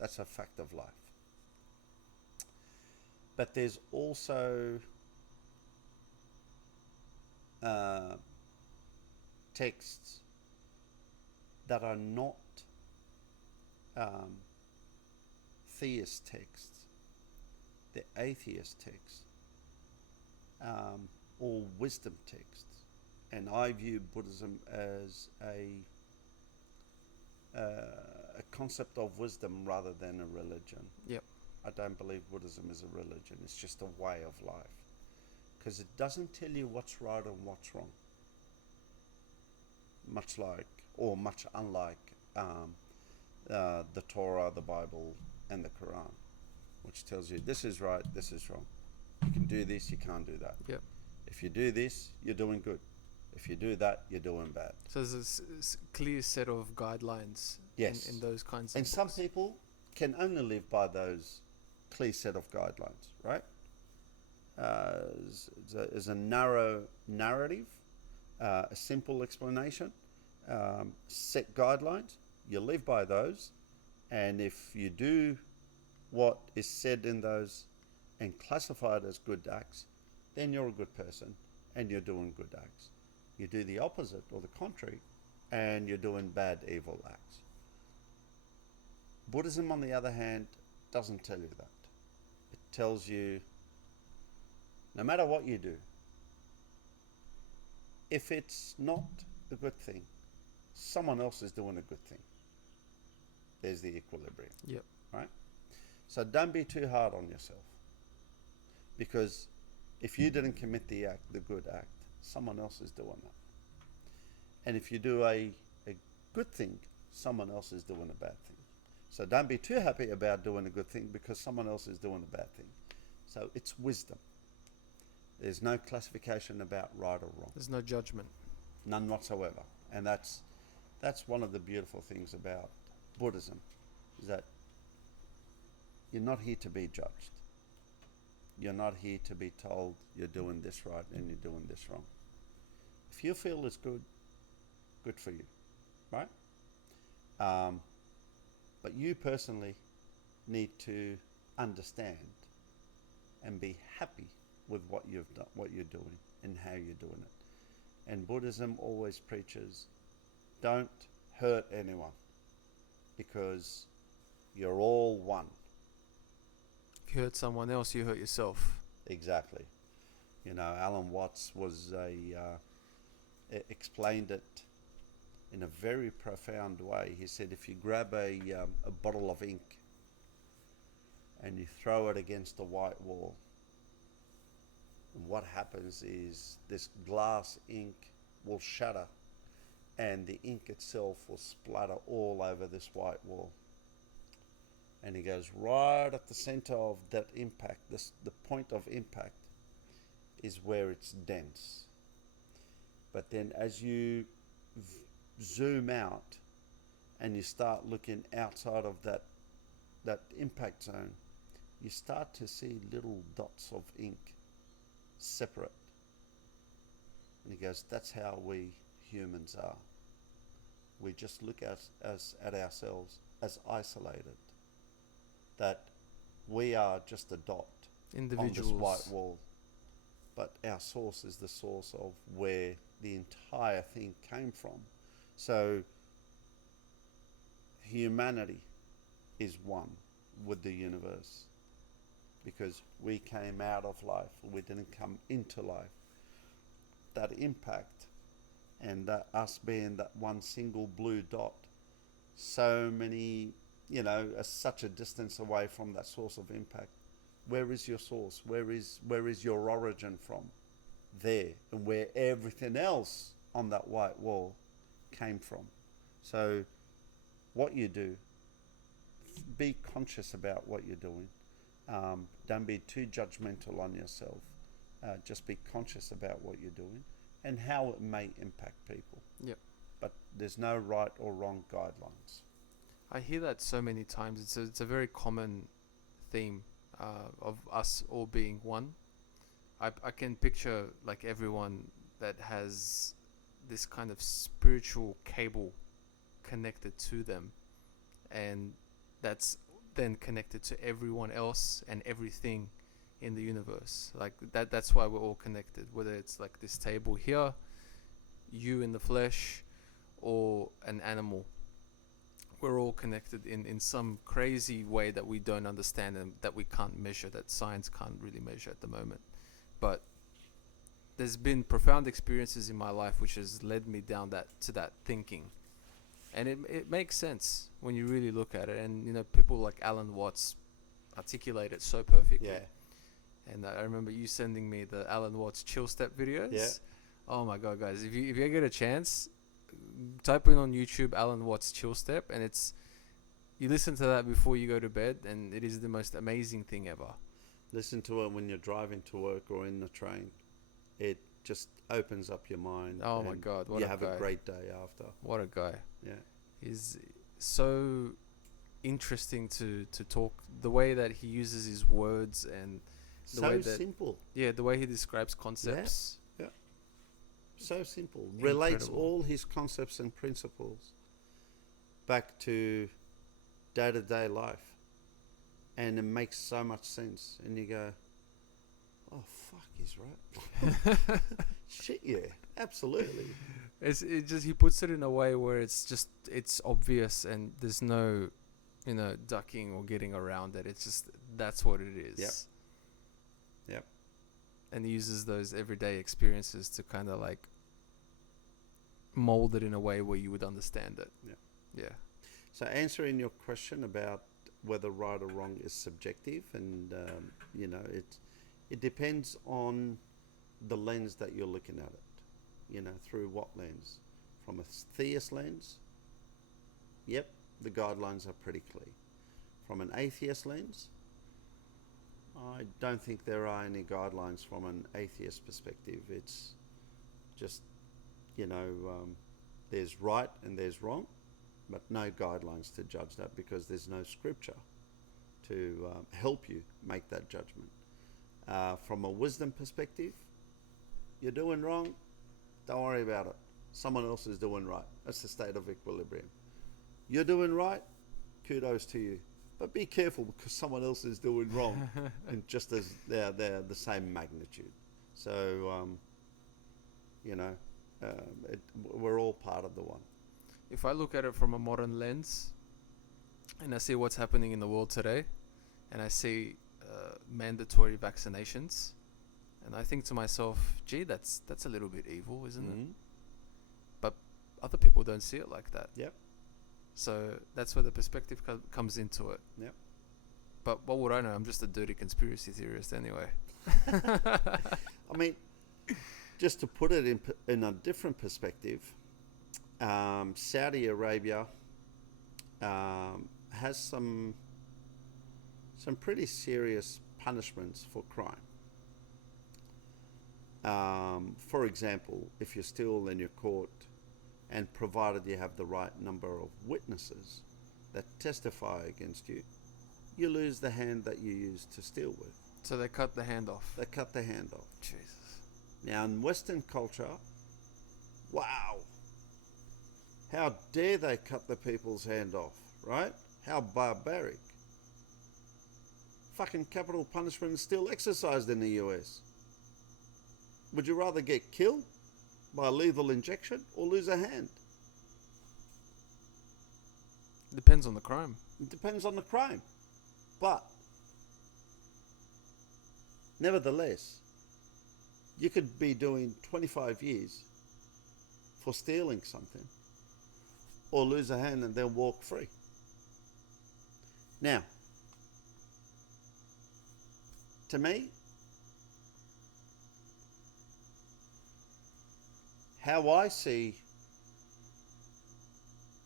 That's a fact of life. But there's also texts that are not um, theist texts, the atheist texts, or wisdom texts. And I view Buddhism as a concept of wisdom rather than a religion. Yep. I don't believe Buddhism is a religion. It's just a way of life. Because it doesn't tell you what's right and what's wrong. Much like, or much unlike, the Torah, the Bible, and the Quran, which tells you this is right, this is wrong. You can do this, you can't do that. Yep. If you do this, you're doing good. If you do that, you're doing bad. So there's a clear set of guidelines. Yes. In those kinds of And books. some people can only live by those clear set of guidelines, right? As a narrow narrative, a simple explanation, set guidelines, you live by those, and if you do what is said in those and classified as good acts, then you're a good person and you're doing good acts. You do the opposite or the contrary, and you're doing bad, evil acts. Buddhism, on the other hand, doesn't tell you that. It tells you, no matter what you do, if it's not a good thing, someone else is doing a good thing. There's the equilibrium. Yep. Right? So don't be too hard on yourself. Because if you didn't commit the act, the good act, someone else is doing that. And if you do a good thing, someone else is doing a bad thing. So don't be too happy about doing a good thing because someone else is doing a bad thing. So it's wisdom. There's no classification about right or wrong. There's no judgment. None whatsoever. And that's one of the beautiful things about Buddhism, is that you're not here to be judged. You're not here to be told you're doing this right and you're doing this wrong. If you feel it's good, good for you, right? But you personally need to understand and be happy with what you've done, what you're doing, and how you're doing it. And Buddhism always preaches, don't hurt anyone, because you're all one. If you hurt someone else, you hurt yourself. Exactly. You know, Alan Watts explained it in a very profound way. He said, if you grab a bottle of ink and you throw it against a white wall, what happens is this glass ink will shatter and the ink itself will splatter all over this white wall. And he goes, right at the center of that impact, the point of impact is where it's dense. But then as you zoom out and you start looking outside of that impact zone, you start to see little dots of ink separate. And he goes, that's how we humans are. We just look at ourselves as isolated, that we are just a dot Individuals. on this white wall. But our source is the source of where the entire thing came from. So humanity is one with the universe, because we came out of life, we didn't come into life. That impact and that us being that one single blue dot, so many, such a distance away from that source of impact. Where is your source? Where is your origin from? There, and where everything else on that white wall came from. So what you do, be conscious about what you're doing. Don't be too judgmental on yourself. Just be conscious about what you're doing and how it may impact people. Yep. But there's no right or wrong guidelines. I hear that so many times. It's a very common theme of us all being one. I can picture like everyone that has this kind of spiritual cable connected to them, and that's then connected to everyone else and everything in the universe. Like that's why we're all connected, whether it's like this table here, you in the flesh, or an animal. we're all connected in some crazy way that we don't understand and that we can't measure, that science can't really measure at the moment. But there's been profound experiences in my life which has led me down that thinking. And it makes sense when you really look at it. And, you know, people like Alan Watts articulate it so perfectly. Yeah. And I remember you sending me the Alan Watts chill step videos. Yeah. Oh my God, guys. If you get a chance, type in on YouTube Alan Watts chill step, and you listen to that before you go to bed, and it is the most amazing thing ever. Listen to it when you're driving to work or in the train. It just opens up your mind. Oh my God, what you a have guy. a great day after. What a guy. Yeah. He's so interesting to talk, the way that he uses his words and the way So that, simple. yeah, the way he describes concepts. Yeah. So simple. Relates Incredible. all his concepts and principles back to day-to-day life. And it makes so much sense. And you go, oh, fuck, he's right. Shit, yeah. Absolutely. It just, he puts it in a way where it's obvious and there's no, you know, ducking or getting around it. It's just, that's what it is. Yep. Yep. And he uses those everyday experiences to kind of like mold it in a way where you would understand it. Yeah. Yeah. So answering your question about whether right or wrong is subjective, and you know, it depends on the lens that you're looking at it. You know, through what lens? From a theist lens, yep, the guidelines are pretty clear. From an atheist lens, I don't think there are any guidelines from an atheist perspective. It's just, you know, there's right and there's wrong, but no guidelines to judge that because there's no scripture to help you make that judgment. From a wisdom perspective, you're doing wrong, don't worry about it. Someone else is doing right. That's the state of equilibrium. You're doing right, kudos to you. But be careful because someone else is doing wrong, and just as they're the same magnitude. So, you know, we're all part of the one. If I look at it from a modern lens and I see what's happening in the world today, and I see mandatory vaccinations, and I think to myself, gee, that's a little bit evil, isn't it? But other people don't see it like that. Yep. So that's where the perspective comes into it. Yep. But what would I know? I'm just a dirty conspiracy theorist anyway. I mean, just to put it in a different perspective, Saudi Arabia has some pretty serious punishments for crime. For example, if you're still in your court, and provided you have the right number of witnesses that testify against you, you lose the hand that you used to steal with. So they cut the hand off. They cut the hand off. Jesus. Now in Western culture, wow, how dare they cut the people's hand off, right? How barbaric. Fucking capital punishment is still exercised in the US. Would you rather get killed by a lethal injection or lose a hand? Depends on the crime. It depends on the crime. But nevertheless, you could be doing 25 years for stealing something or lose a hand and then walk free. Now, to me, how I see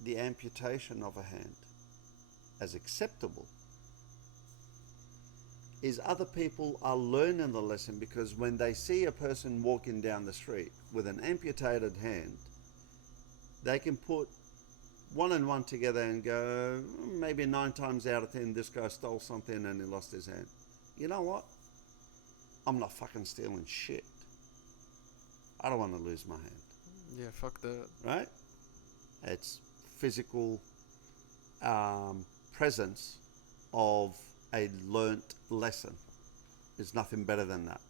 the amputation of a hand as acceptable is other people are learning the lesson, because when they see a person walking down the street with an amputated hand, they can put one and one together and go, maybe 9 times out of 10 this guy stole something and he lost his hand. You know what? I'm not fucking stealing shit. I don't want to lose my hand. Yeah, fuck that. Right? It's physical presence of a learnt lesson. There's nothing better than that.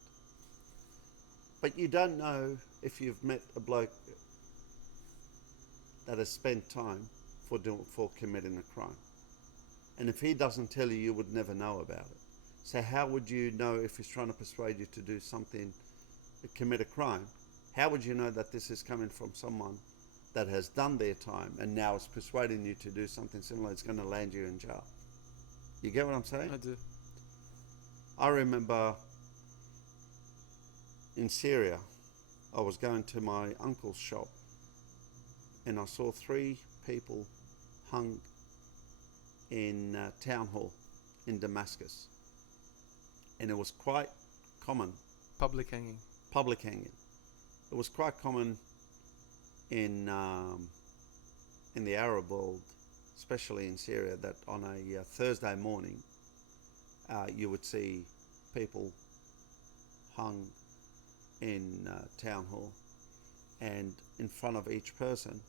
But you don't know if you've met a bloke that has spent time for committing a crime. And if he doesn't tell you, you would never know about it. So how would you know if he's trying to persuade you to do something, to commit a crime? How would you know that this is coming from someone that has done their time and now is persuading you to do something similar? It's going to land you in jail. You get what I'm saying? I do. I remember in Syria, I was going to my uncle's shop and I saw 3 people hung in town hall in Damascus. And it was quite common. Public hanging. Public hanging. It was quite common in the Arab world, especially in Syria, that on a Thursday morning, you would see people hung in town hall, and in front of each person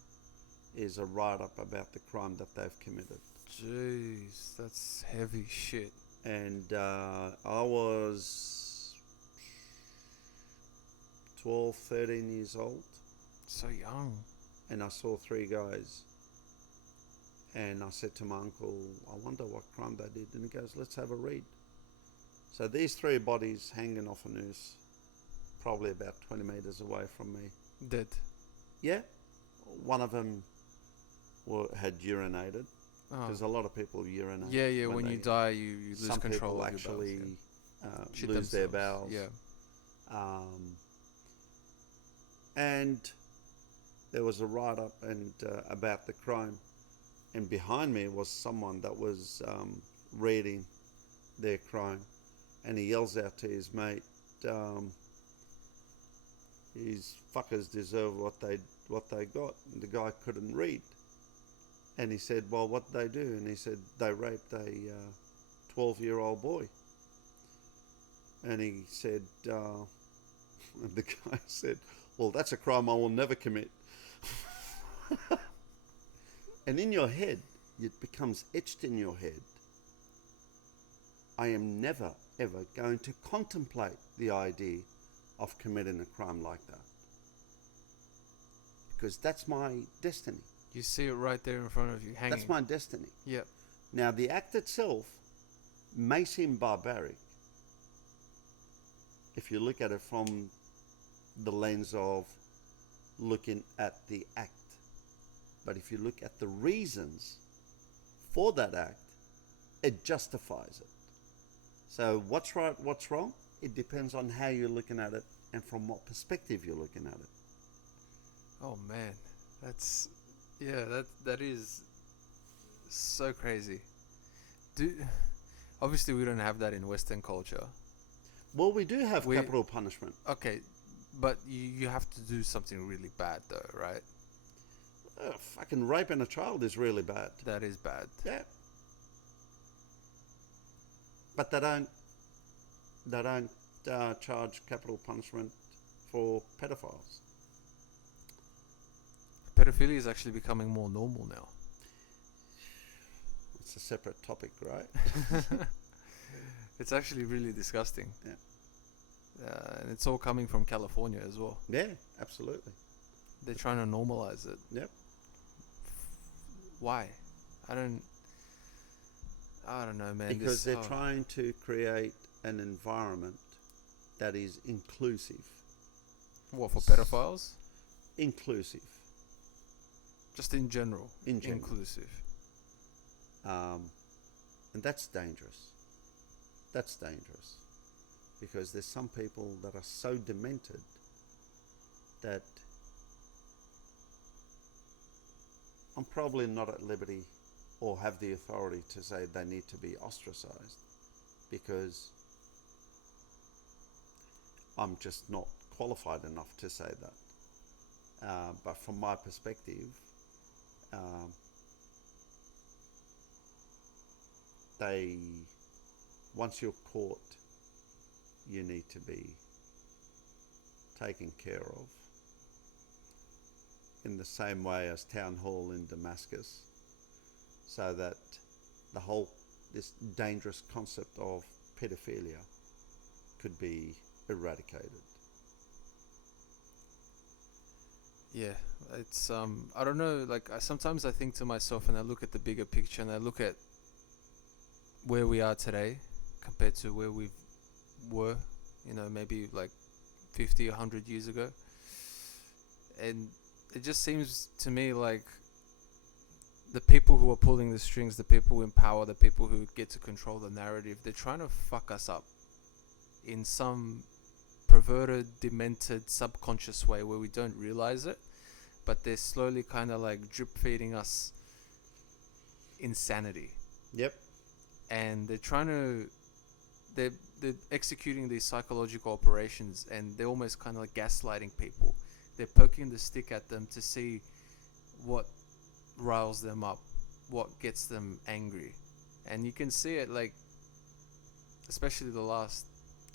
is a write-up about the crime that they've committed. Jeez, that's heavy shit. And I was 12, 13 years old. So young. And I saw 3 guys. And I said to my uncle, I wonder what crime they did. And he goes, let's have a read. So these 3 bodies hanging off a noose, probably about 20 meters away from me. Dead. Yeah. One of them had urinated. Because a lot of people urinate. Yeah. When you die, you lose some control people of actually your bowels, yeah. lose their bowels. Yeah. And there was a write-up and about the crime, and behind me was someone that was reading their crime, and he yells out to his mate, "These fuckers deserve what they got." And the guy couldn't read, and he said, "Well, what did they do?" And he said, "They raped a 12-year-old boy." And he said, and the guy said, "Well, that's a crime I will never commit." And in your head, it becomes etched in your head, I am never, ever going to contemplate the idea of committing a crime like that. Because that's my destiny. You see it right there in front of you, hanging. That's my destiny. Yeah. Now, the act itself may seem barbaric if you look at it from the lens of looking at the act. But if you look at the reasons for that act, it justifies it. So what's right, what's wrong? It depends on how you're looking at it and from what perspective you're looking at it. Oh man, that is so crazy. Obviously we don't have that in Western culture. Well, we do have capital punishment. Okay, but you have to do something really bad though, right? Fucking raping a child is really bad. That is bad. Yeah. But they don't charge capital punishment for pedophiles. Pedophilia is actually becoming more normal now. It's a separate topic, right? It's actually really disgusting. Yeah. And it's all coming from California as well. Yeah, absolutely. They're trying to normalize it. Yep. Why? I don't know, man. Because they're trying to create an environment that is inclusive. What, for pedophiles? Inclusive. Just in general. In general. Inclusive. And that's dangerous. That's dangerous. Because there's some people that are so demented that I'm probably not at liberty or have the authority to say they need to be ostracized, because I'm just not qualified enough to say that. But from my perspective, once you're caught, you need to be taken care of in the same way as Town Hall in Damascus, so that this dangerous concept of pedophilia could be eradicated. Yeah, it's I don't know. Like sometimes I think to myself, and I look at the bigger picture, and I look at where we are today compared to where we were. Maybe like 50, 100 years ago, and it just seems to me like the people who are pulling the strings, the people in power, the people who get to control the narrative, they're trying to fuck us up in some perverted, demented, subconscious way where we don't realize it, but they're slowly kind of like drip feeding us insanity. Yep. And they're executing these psychological operations, and they're almost kind of like gaslighting people. They're poking the stick at them to see what riles them up, what gets them angry. And you can see it, like, especially the last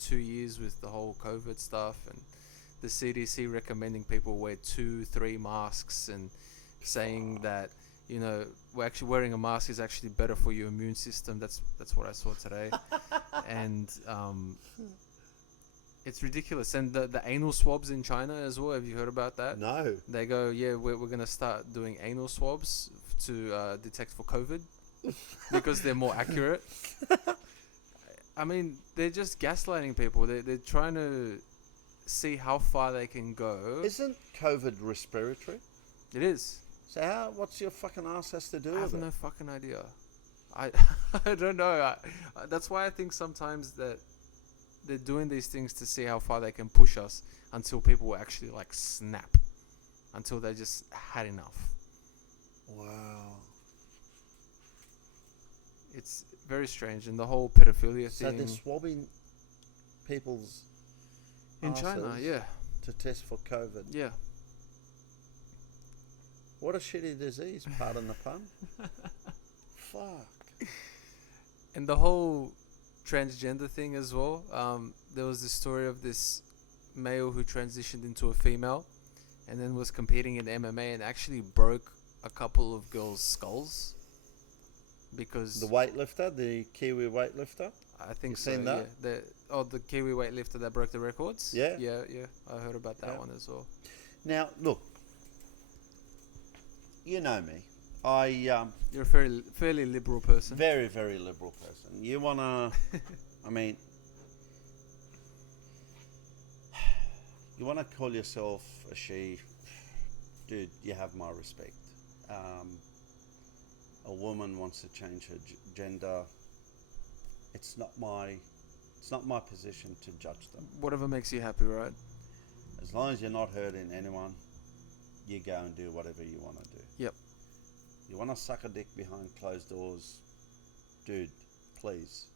2 years with the whole COVID stuff, and the CDC recommending people wear 2-3 masks, and saying that we're actually wearing a mask is actually better for your immune system. That's what I saw today. And it's ridiculous. And the anal swabs in China as well, have you heard about that? No. They go, yeah, we're going to start doing anal swabs to detect for COVID because they're more accurate. I mean, they're just gaslighting people. They're trying to see how far they can go. Isn't COVID respiratory? It is. So what's your fucking ass has to do with it? I have no fucking idea. I don't know. That's why I think sometimes that they're doing these things to see how far they can push us until people will actually like snap, until they just had enough. Wow. It's very strange, and the whole pedophilia So thing they're swabbing people's in China, arses yeah, to test for COVID. yeah. What a shitty disease, pardon the pun. Fuck. And the whole transgender thing as well. There was this story of this male who transitioned into a female and then was competing in MMA and actually broke a couple of girls' skulls because The weightlifter, the Kiwi weightlifter. I think You so. seen that? Yeah, the Kiwi weightlifter that broke the records. Yeah. yeah. I heard about that Yeah. one as well. Now, look, you know me. You're a fairly liberal person. Very, very liberal person. You wanna, I mean, you wanna call yourself a she, dude? You have my respect. A woman wants to change her gender. It's not my position to judge them. Whatever makes you happy, right? As long as you're not hurting anyone, you go and do whatever you want to do. Yep. You want to suck a dick behind closed doors, dude, please.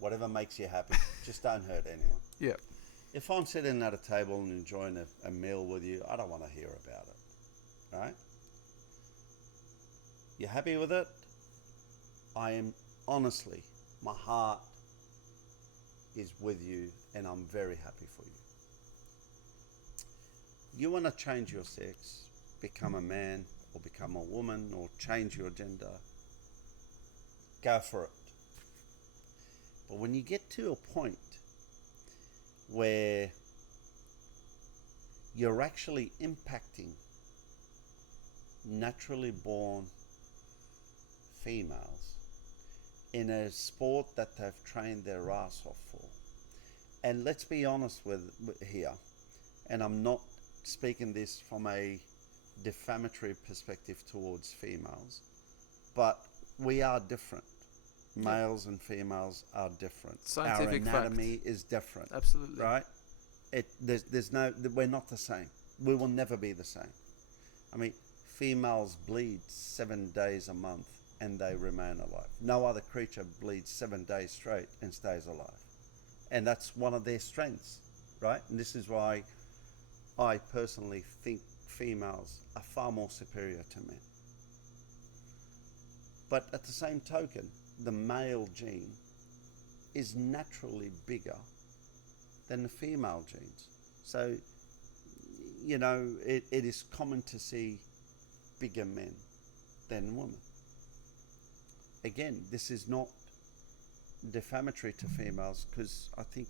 Whatever makes you happy, just don't hurt anyone. Yep. If I'm sitting at a table and enjoying a meal with you, I don't want to hear about it, right? You happy with it? I am, honestly, my heart is with you and I'm very happy for you. You want to change your sex, become a man or become a woman or change your gender, go for it. But when you get to a point where you're actually impacting naturally born females in a sport that they've trained their ass off for, and let's be honest with here, and I'm not speaking this from a defamatory perspective towards females, but we are different. Males and females are different. Scientific Our anatomy is different. Absolutely. Right? We're not the same. We will never be the same. I mean, females bleed 7 days a month and they remain alive. No other creature bleeds 7 days straight and stays alive. And that's one of their strengths, right? And this is why I personally think females are far more superior to men. But at the same token, the male gene is naturally bigger than the female genes. So, you know, it is common to see bigger men than women. Again, this is not defamatory to females, because I think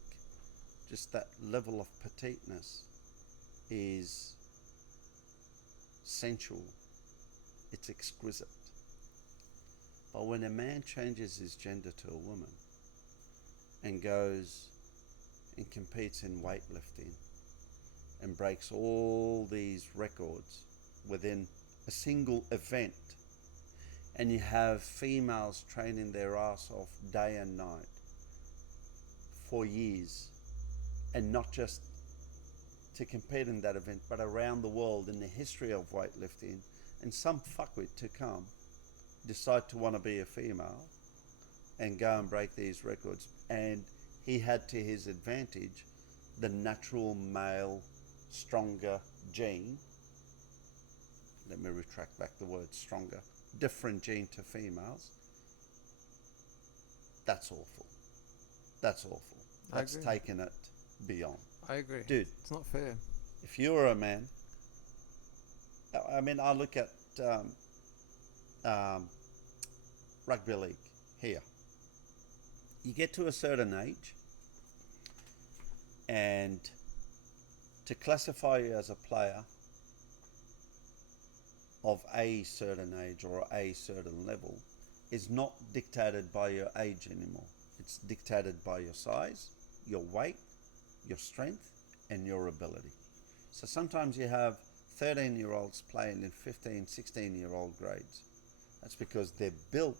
just that level of petiteness is sensual, it's exquisite. But when a man changes his gender to a woman and goes and competes in weightlifting and breaks all these records within a single event, and you have females training their ass off day and night for years, and not just to compete in that event, but around the world in the history of weightlifting, and some fuckwit to come decide to want to be a female and go and break these records, and he had to his advantage the natural male stronger gene. Let me retract back the word stronger, different gene to females. That's awful. That's awful. That's taking it beyond. I agree. Dude, it's not fair. if you're a man, I mean, I look at rugby league here. You get to a certain age, and to classify you as a player of a certain age or a certain level is not dictated by your age anymore. It's dictated by your size, your weight, your strength, and your ability. So sometimes you have 13-year-olds playing in 15, 16-year-old grades. That's because they're built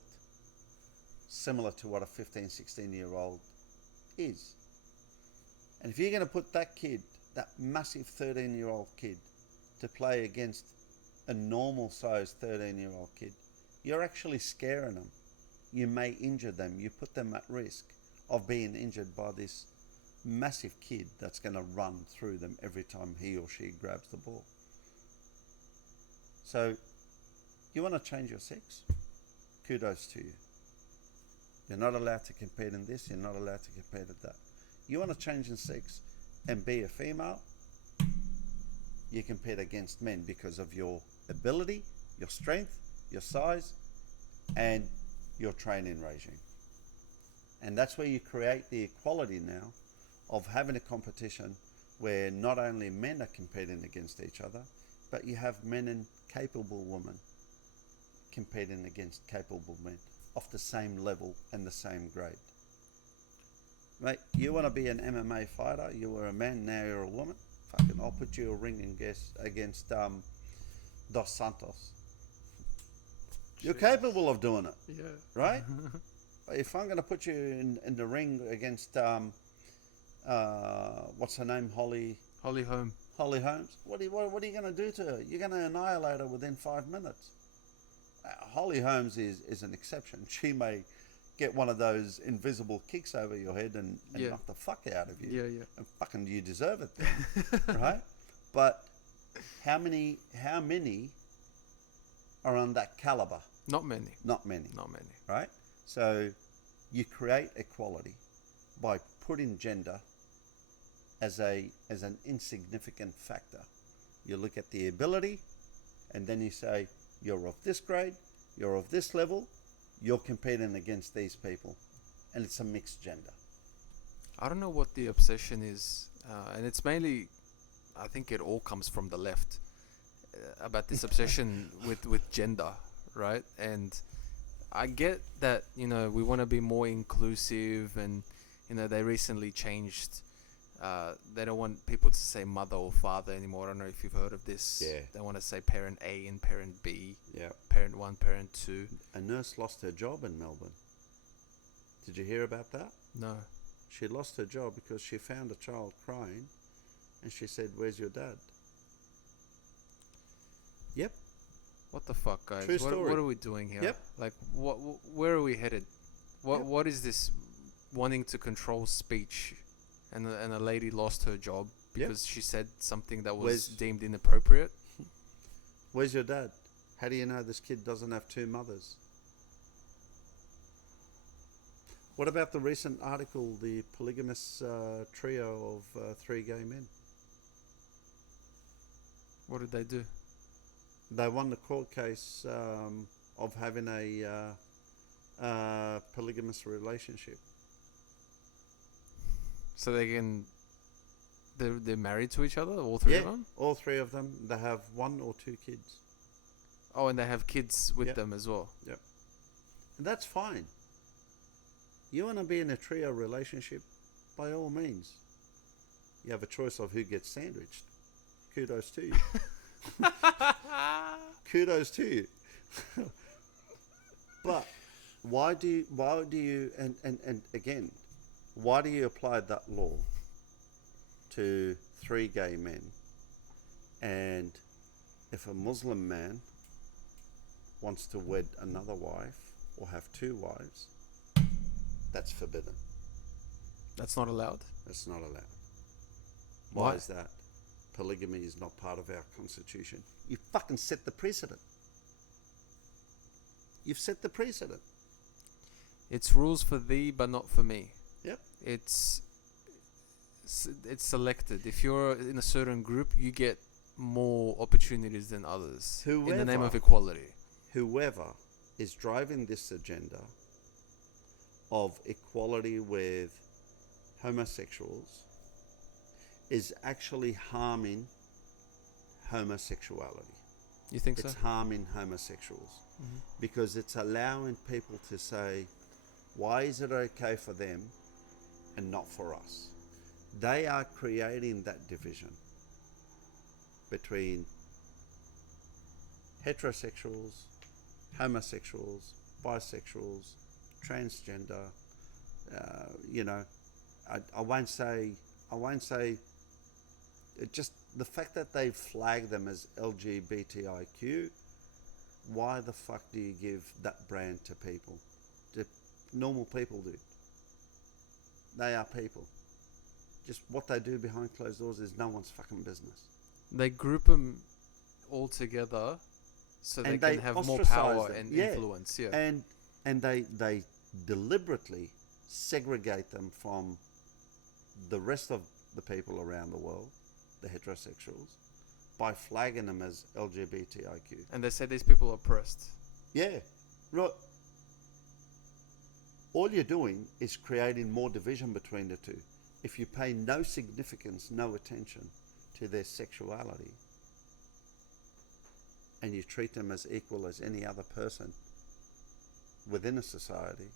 similar to what a 15, 16-year-old is. And if you're going to put that kid, that massive 13-year-old kid, to play against a normal-sized 13-year-old kid, you're actually scaring them. You may injure them. You put them at risk of being injured by this massive kid that's going to run through them every time he or she grabs the ball. So, you want to change your sex? Kudos to you. You're not allowed to compete in this. You're not allowed to compete at that. You want to change in sex and be a female? You compete against men because of your ability, your strength, your size, and your training regime. And that's where you create the equality now of having a competition where not only men are competing against each other, but you have men and capable women competing against capable men of the same level and the same grade. Mate, you want to be an MMA fighter, you were a man, now you're a woman, fucking I'll put you a ring against Dos Santos. You're capable of doing it. Yeah. Right? But if I'm going to put you in the ring against, what's her name, Holly Holmes, what are you going to do to her? You're going to annihilate her within 5 minutes. Holly Holmes is an exception. She may get one of those invisible kicks over your head and knock the fuck out of you. Yeah. And fucking you deserve it then, right? But how many are on that caliber? Not many. Not many. Right? So you create equality by putting gender as an insignificant factor. You look at the ability, and then you say, you're of this grade, you're of this level, you're competing against these people. And it's a mixed gender. I don't know what the obsession is, and it's mainly, I think it all comes from the left, about this obsession with gender, right? And I get that, we want to be more inclusive, and, they recently changed, they don't want people to say mother or father anymore. I don't know if you've heard of this. Yeah. They want to say parent A and parent B. Yeah. Parent 1, parent 2. A nurse lost her job in Melbourne. Did you hear about that? No. She lost her job because she found a child crying, and she said, "Where's your dad?" Yep. What the fuck, guys? True story. What are we doing here? Yep. Like, where are we headed? What is this wanting to control speech? And a lady lost her job because she said something that was deemed inappropriate. Where's your dad? How do you know this kid doesn't have two mothers? What about the recent article, the polygamous trio of 3 gay men? What did they do? They won the court case of having a polygamous relationship. So they can They're married to each other, all three of them? all three of them. They have 1 or 2 kids. Oh, and they have kids with Yep. them as well. And that's fine. You want to be in a trio relationship, by all means. You have a choice of who gets sandwiched. Kudos to you. Kudos to you. But why do you and again, why do you apply that law to 3 gay men? And if a Muslim man wants to wed another wife or have 2 wives, that's forbidden. That's not allowed? That's not allowed. Why? Why is that? Polygamy is not part of our constitution. You fucking set the precedent. You've set the precedent. It's rules for thee, but not for me. Yep. It's selected. If you're in a certain group, you get more opportunities than others in the name of equality. Whoever is driving this agenda of equality with homosexuals is actually harming homosexuality. You think It's so? harming homosexuals because it's allowing people to say, why is it okay for them and not for us? They are creating that division between heterosexuals, homosexuals, bisexuals, transgender. I won't say. Just the fact that they flag them as LGBTIQ. Why the fuck do you give that brand to people? Normal people do. They are people. Just what they do behind closed doors is no one's fucking business. They group them all together so they can have more power and influence. Yeah. And they deliberately segregate them from the rest of the people around the world, the heterosexuals, by flagging them as LGBTIQ. And they say these people are oppressed. Yeah, right. All you're doing is creating more division between the two. If you pay no significance, no attention to their sexuality, and you treat them as equal as any other person within a society,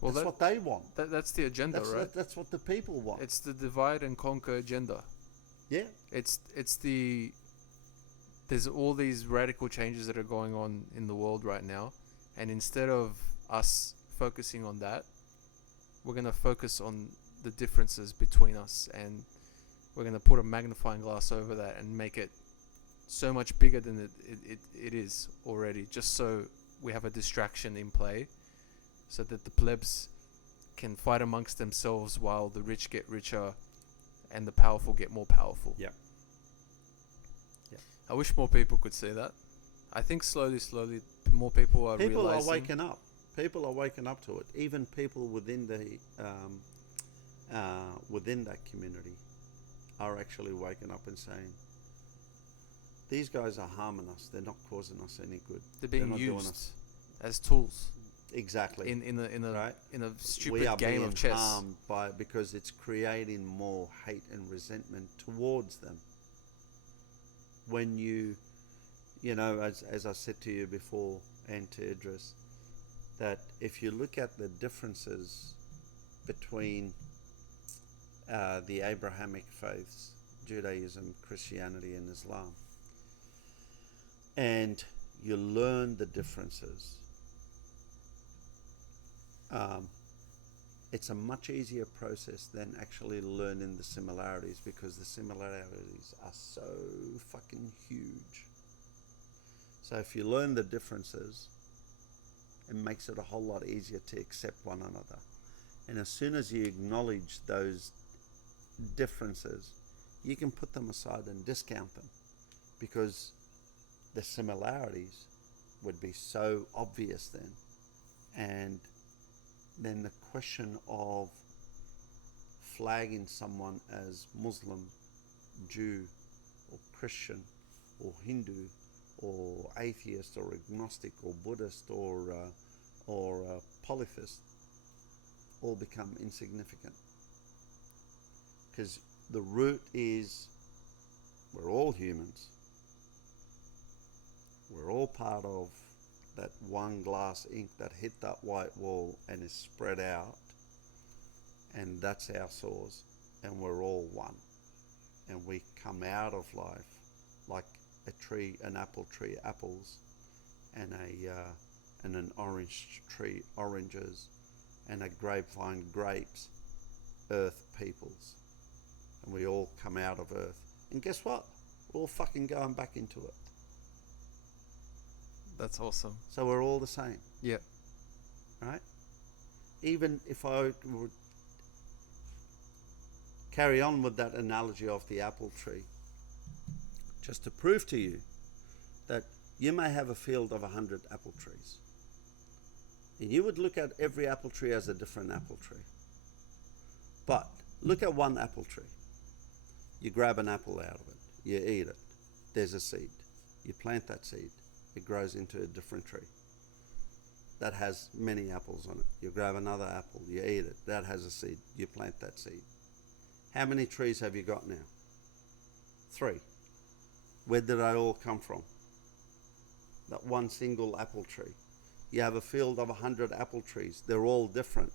well, that's what they want. That's the agenda, right? That's what the people want. It's the divide and conquer agenda. Yeah. There's all these radical changes that are going on in the world right now, and instead of us focusing on that, we're going to focus on the differences between us, and we're going to put a magnifying glass over that and make it so much bigger than it is already, just so we have a distraction in play, so that the plebs can fight amongst themselves while the rich get richer and the powerful get more powerful. Yeah. I wish more people could see that. I think slowly, more people are realizing. People are waking up. People are waking up to it. Even people within the within that community are actually waking up and saying, these guys are harming us. They're not causing us any good. They're being not used as tools. Exactly. In a right? in a We stupid are game being of chess. harmed because it's creating more hate and resentment towards them. When as I said to you before and to Idriss, that if you look at the differences between the Abrahamic faiths, Judaism, Christianity and Islam, and you learn the differences, it's a much easier process than actually learning the similarities, because the similarities are so fucking huge. So if you learn the differences, it makes it a whole lot easier to accept one another. And as soon as you acknowledge those differences, you can put them aside and discount them, because the similarities would be so obvious then. And then the question of flagging someone as Muslim, Jew, or Christian, or Hindu, or atheist, or agnostic, or Buddhist, or polytheist, all become insignificant. Because the root is we're all humans. We're all part of that one glass ink that hit that white wall and is spread out. And that's our source. And we're all one. And we come out of life like a tree, an apple tree, apples, and an orange tree, oranges, and a grapevine, grapes, earth, peoples. And we all come out of earth. And guess what? We're all fucking going back into it. That's awesome. So we're all the same. Yeah. Right? Even if I would carry on with that analogy of the apple tree, just to prove to you that you may have a field of 100 apple trees. And you would look at every apple tree as a different apple tree. But look at one apple tree. You grab an apple out of it. You eat it. There's a seed. You plant that seed. It grows into a different tree that has many apples on it. You grab another apple. You eat it. That has a seed. You plant that seed. How many trees have you got now? 3. Where did they all come from? That one single apple tree. You have a field of 100 apple trees. They're all different,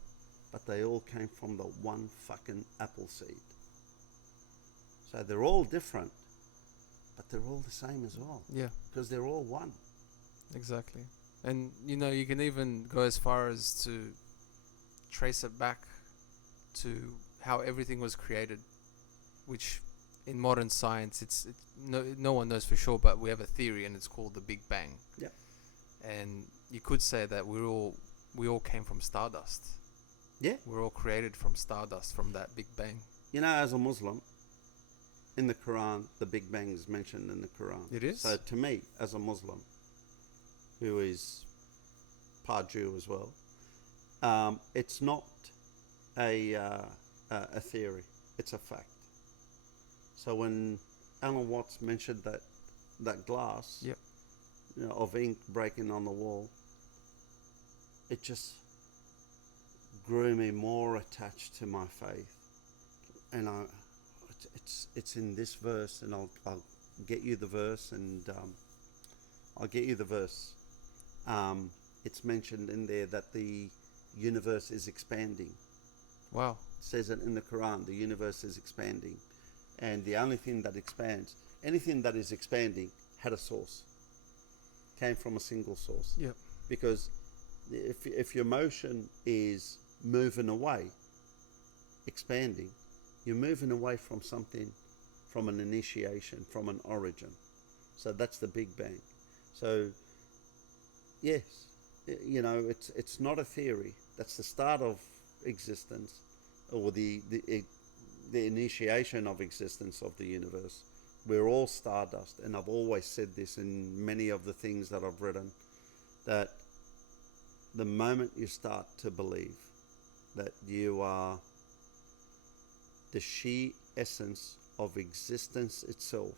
but they all came from the one fucking apple seed. So they're all different, but they're all the same as well. Yeah. Because they're all one. Exactly. And, you know, you can even go as far as to trace it back to how everything was created, which in modern science, no one knows for sure, but we have a theory and it's called the Big Bang. Yeah. And you could say that we all came from stardust. Yeah. We're all created from stardust, from that Big Bang. You know, as a Muslim, in the Quran, the Big Bang is mentioned in the Quran. It is? So to me, as a Muslim, who is part Jew as well, it's not a theory, it's a fact. So when Alan Watts mentioned that glass, yep, you know, of ink breaking on the wall, it just grew me more attached to my faith. And it's in this verse, and I'll get you the verse, and I'll get you the verse. It's mentioned in there that the universe is expanding. Wow. It says it in the Quran, the universe is expanding. And the only thing that expands, anything that is expanding, had a source. Came from a single source. Yep. Because if your motion is moving away, expanding, you're moving away from something, from an initiation, from an origin. So that's the Big Bang. So, yes, you know, it's not a theory. That's the start of existence, or the initiation of existence of the universe. We're all stardust, and I've always said this in many of the things that I've written, that the moment you start to believe that you are the sheer essence of existence itself,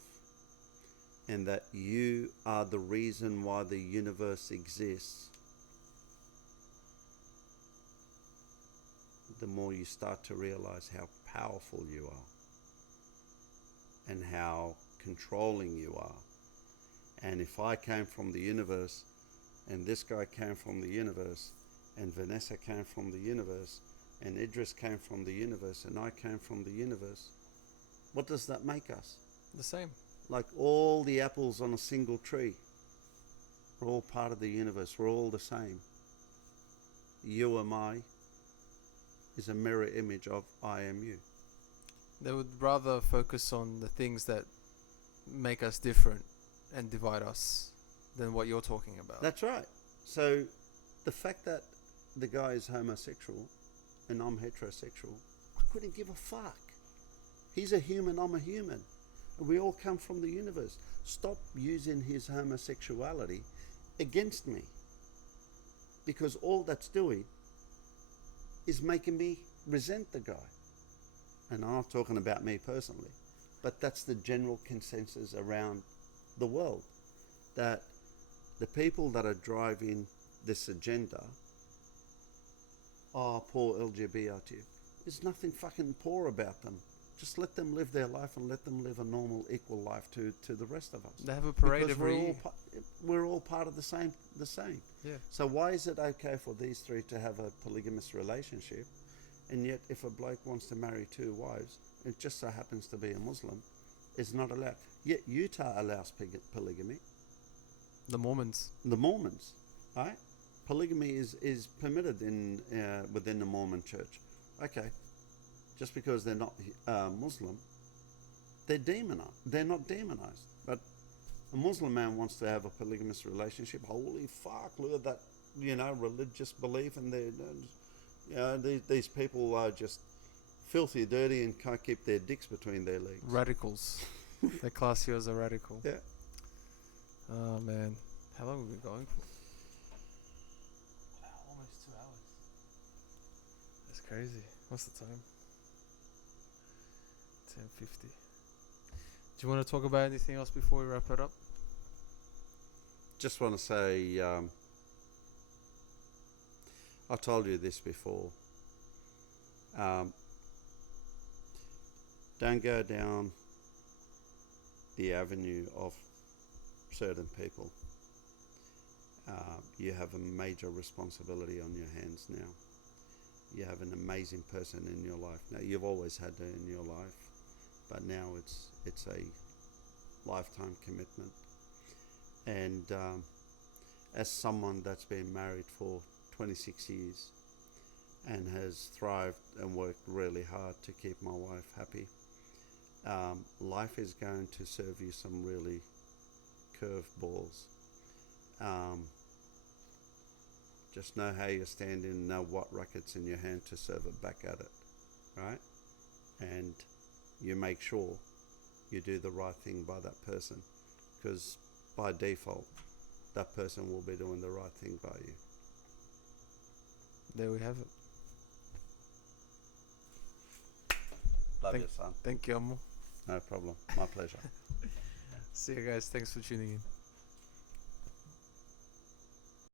and that you are the reason why the universe exists, the more you start to realize how powerful you are and how controlling you are. And if I came from the universe, and this guy came from the universe, and Vanessa came from the universe, and Idriss came from the universe, and I came from the universe, what does that make us? The same. Like all the apples on a single tree. We're all part of the universe. We're all the same. You am I is a mirror image of I am you. They would rather focus on the things that make us different and divide us than what you're talking about. That's right. So the fact that the guy is homosexual and I'm heterosexual, I couldn't give a fuck. He's a human, I'm a human. We all come from the universe. Stop using his homosexuality against me, because all that's doing is making me resent the guy. And I'm not talking about me personally, but that's the general consensus around the world, that the people that are driving this agenda oh, poor LGBTQ. There's nothing fucking poor about them. Just let them live their life and let them live a normal, equal life to the rest of us. They have a parade Because every year. we're all part of the same. Yeah. So why is it okay for these three to have a polygamous relationship, and yet if a bloke wants to marry two wives, it just so happens to be a Muslim, is not allowed? Yet Utah allows polygamy. The Mormons. The Mormons, right? Polygamy is permitted in within the Mormon church. Okay, just because they're not Muslim, they're demonized. They're not demonized. But a Muslim man wants to have a polygamous relationship. Holy fuck! Look at that, religious belief, and these people are just filthy, dirty, and can't keep their dicks between their legs. Radicals. They class you as a radical. Yeah. Oh man, how long have we been going for? Almost 2 hours. That's crazy. What's the time? 10:50. Do you want to talk about anything else before we wrap it up? Just want to say, I told you this before. Don't go down the avenue of certain people. You have a major responsibility on your hands now. You have an amazing person in your life. Now, you've always had her in your life, but now it's a lifetime commitment. And as someone that's been married for 26 years and has thrived and worked really hard to keep my wife happy, life is going to serve you some really curved balls. Just know how you stand in, know what racket's in your hand to serve it back at it, right? And you make sure you do the right thing by that person, because by default, that person will be doing the right thing by you. There we have it. Love you, son. Thank you, Amo. No problem. My pleasure. See you guys. Thanks for tuning in.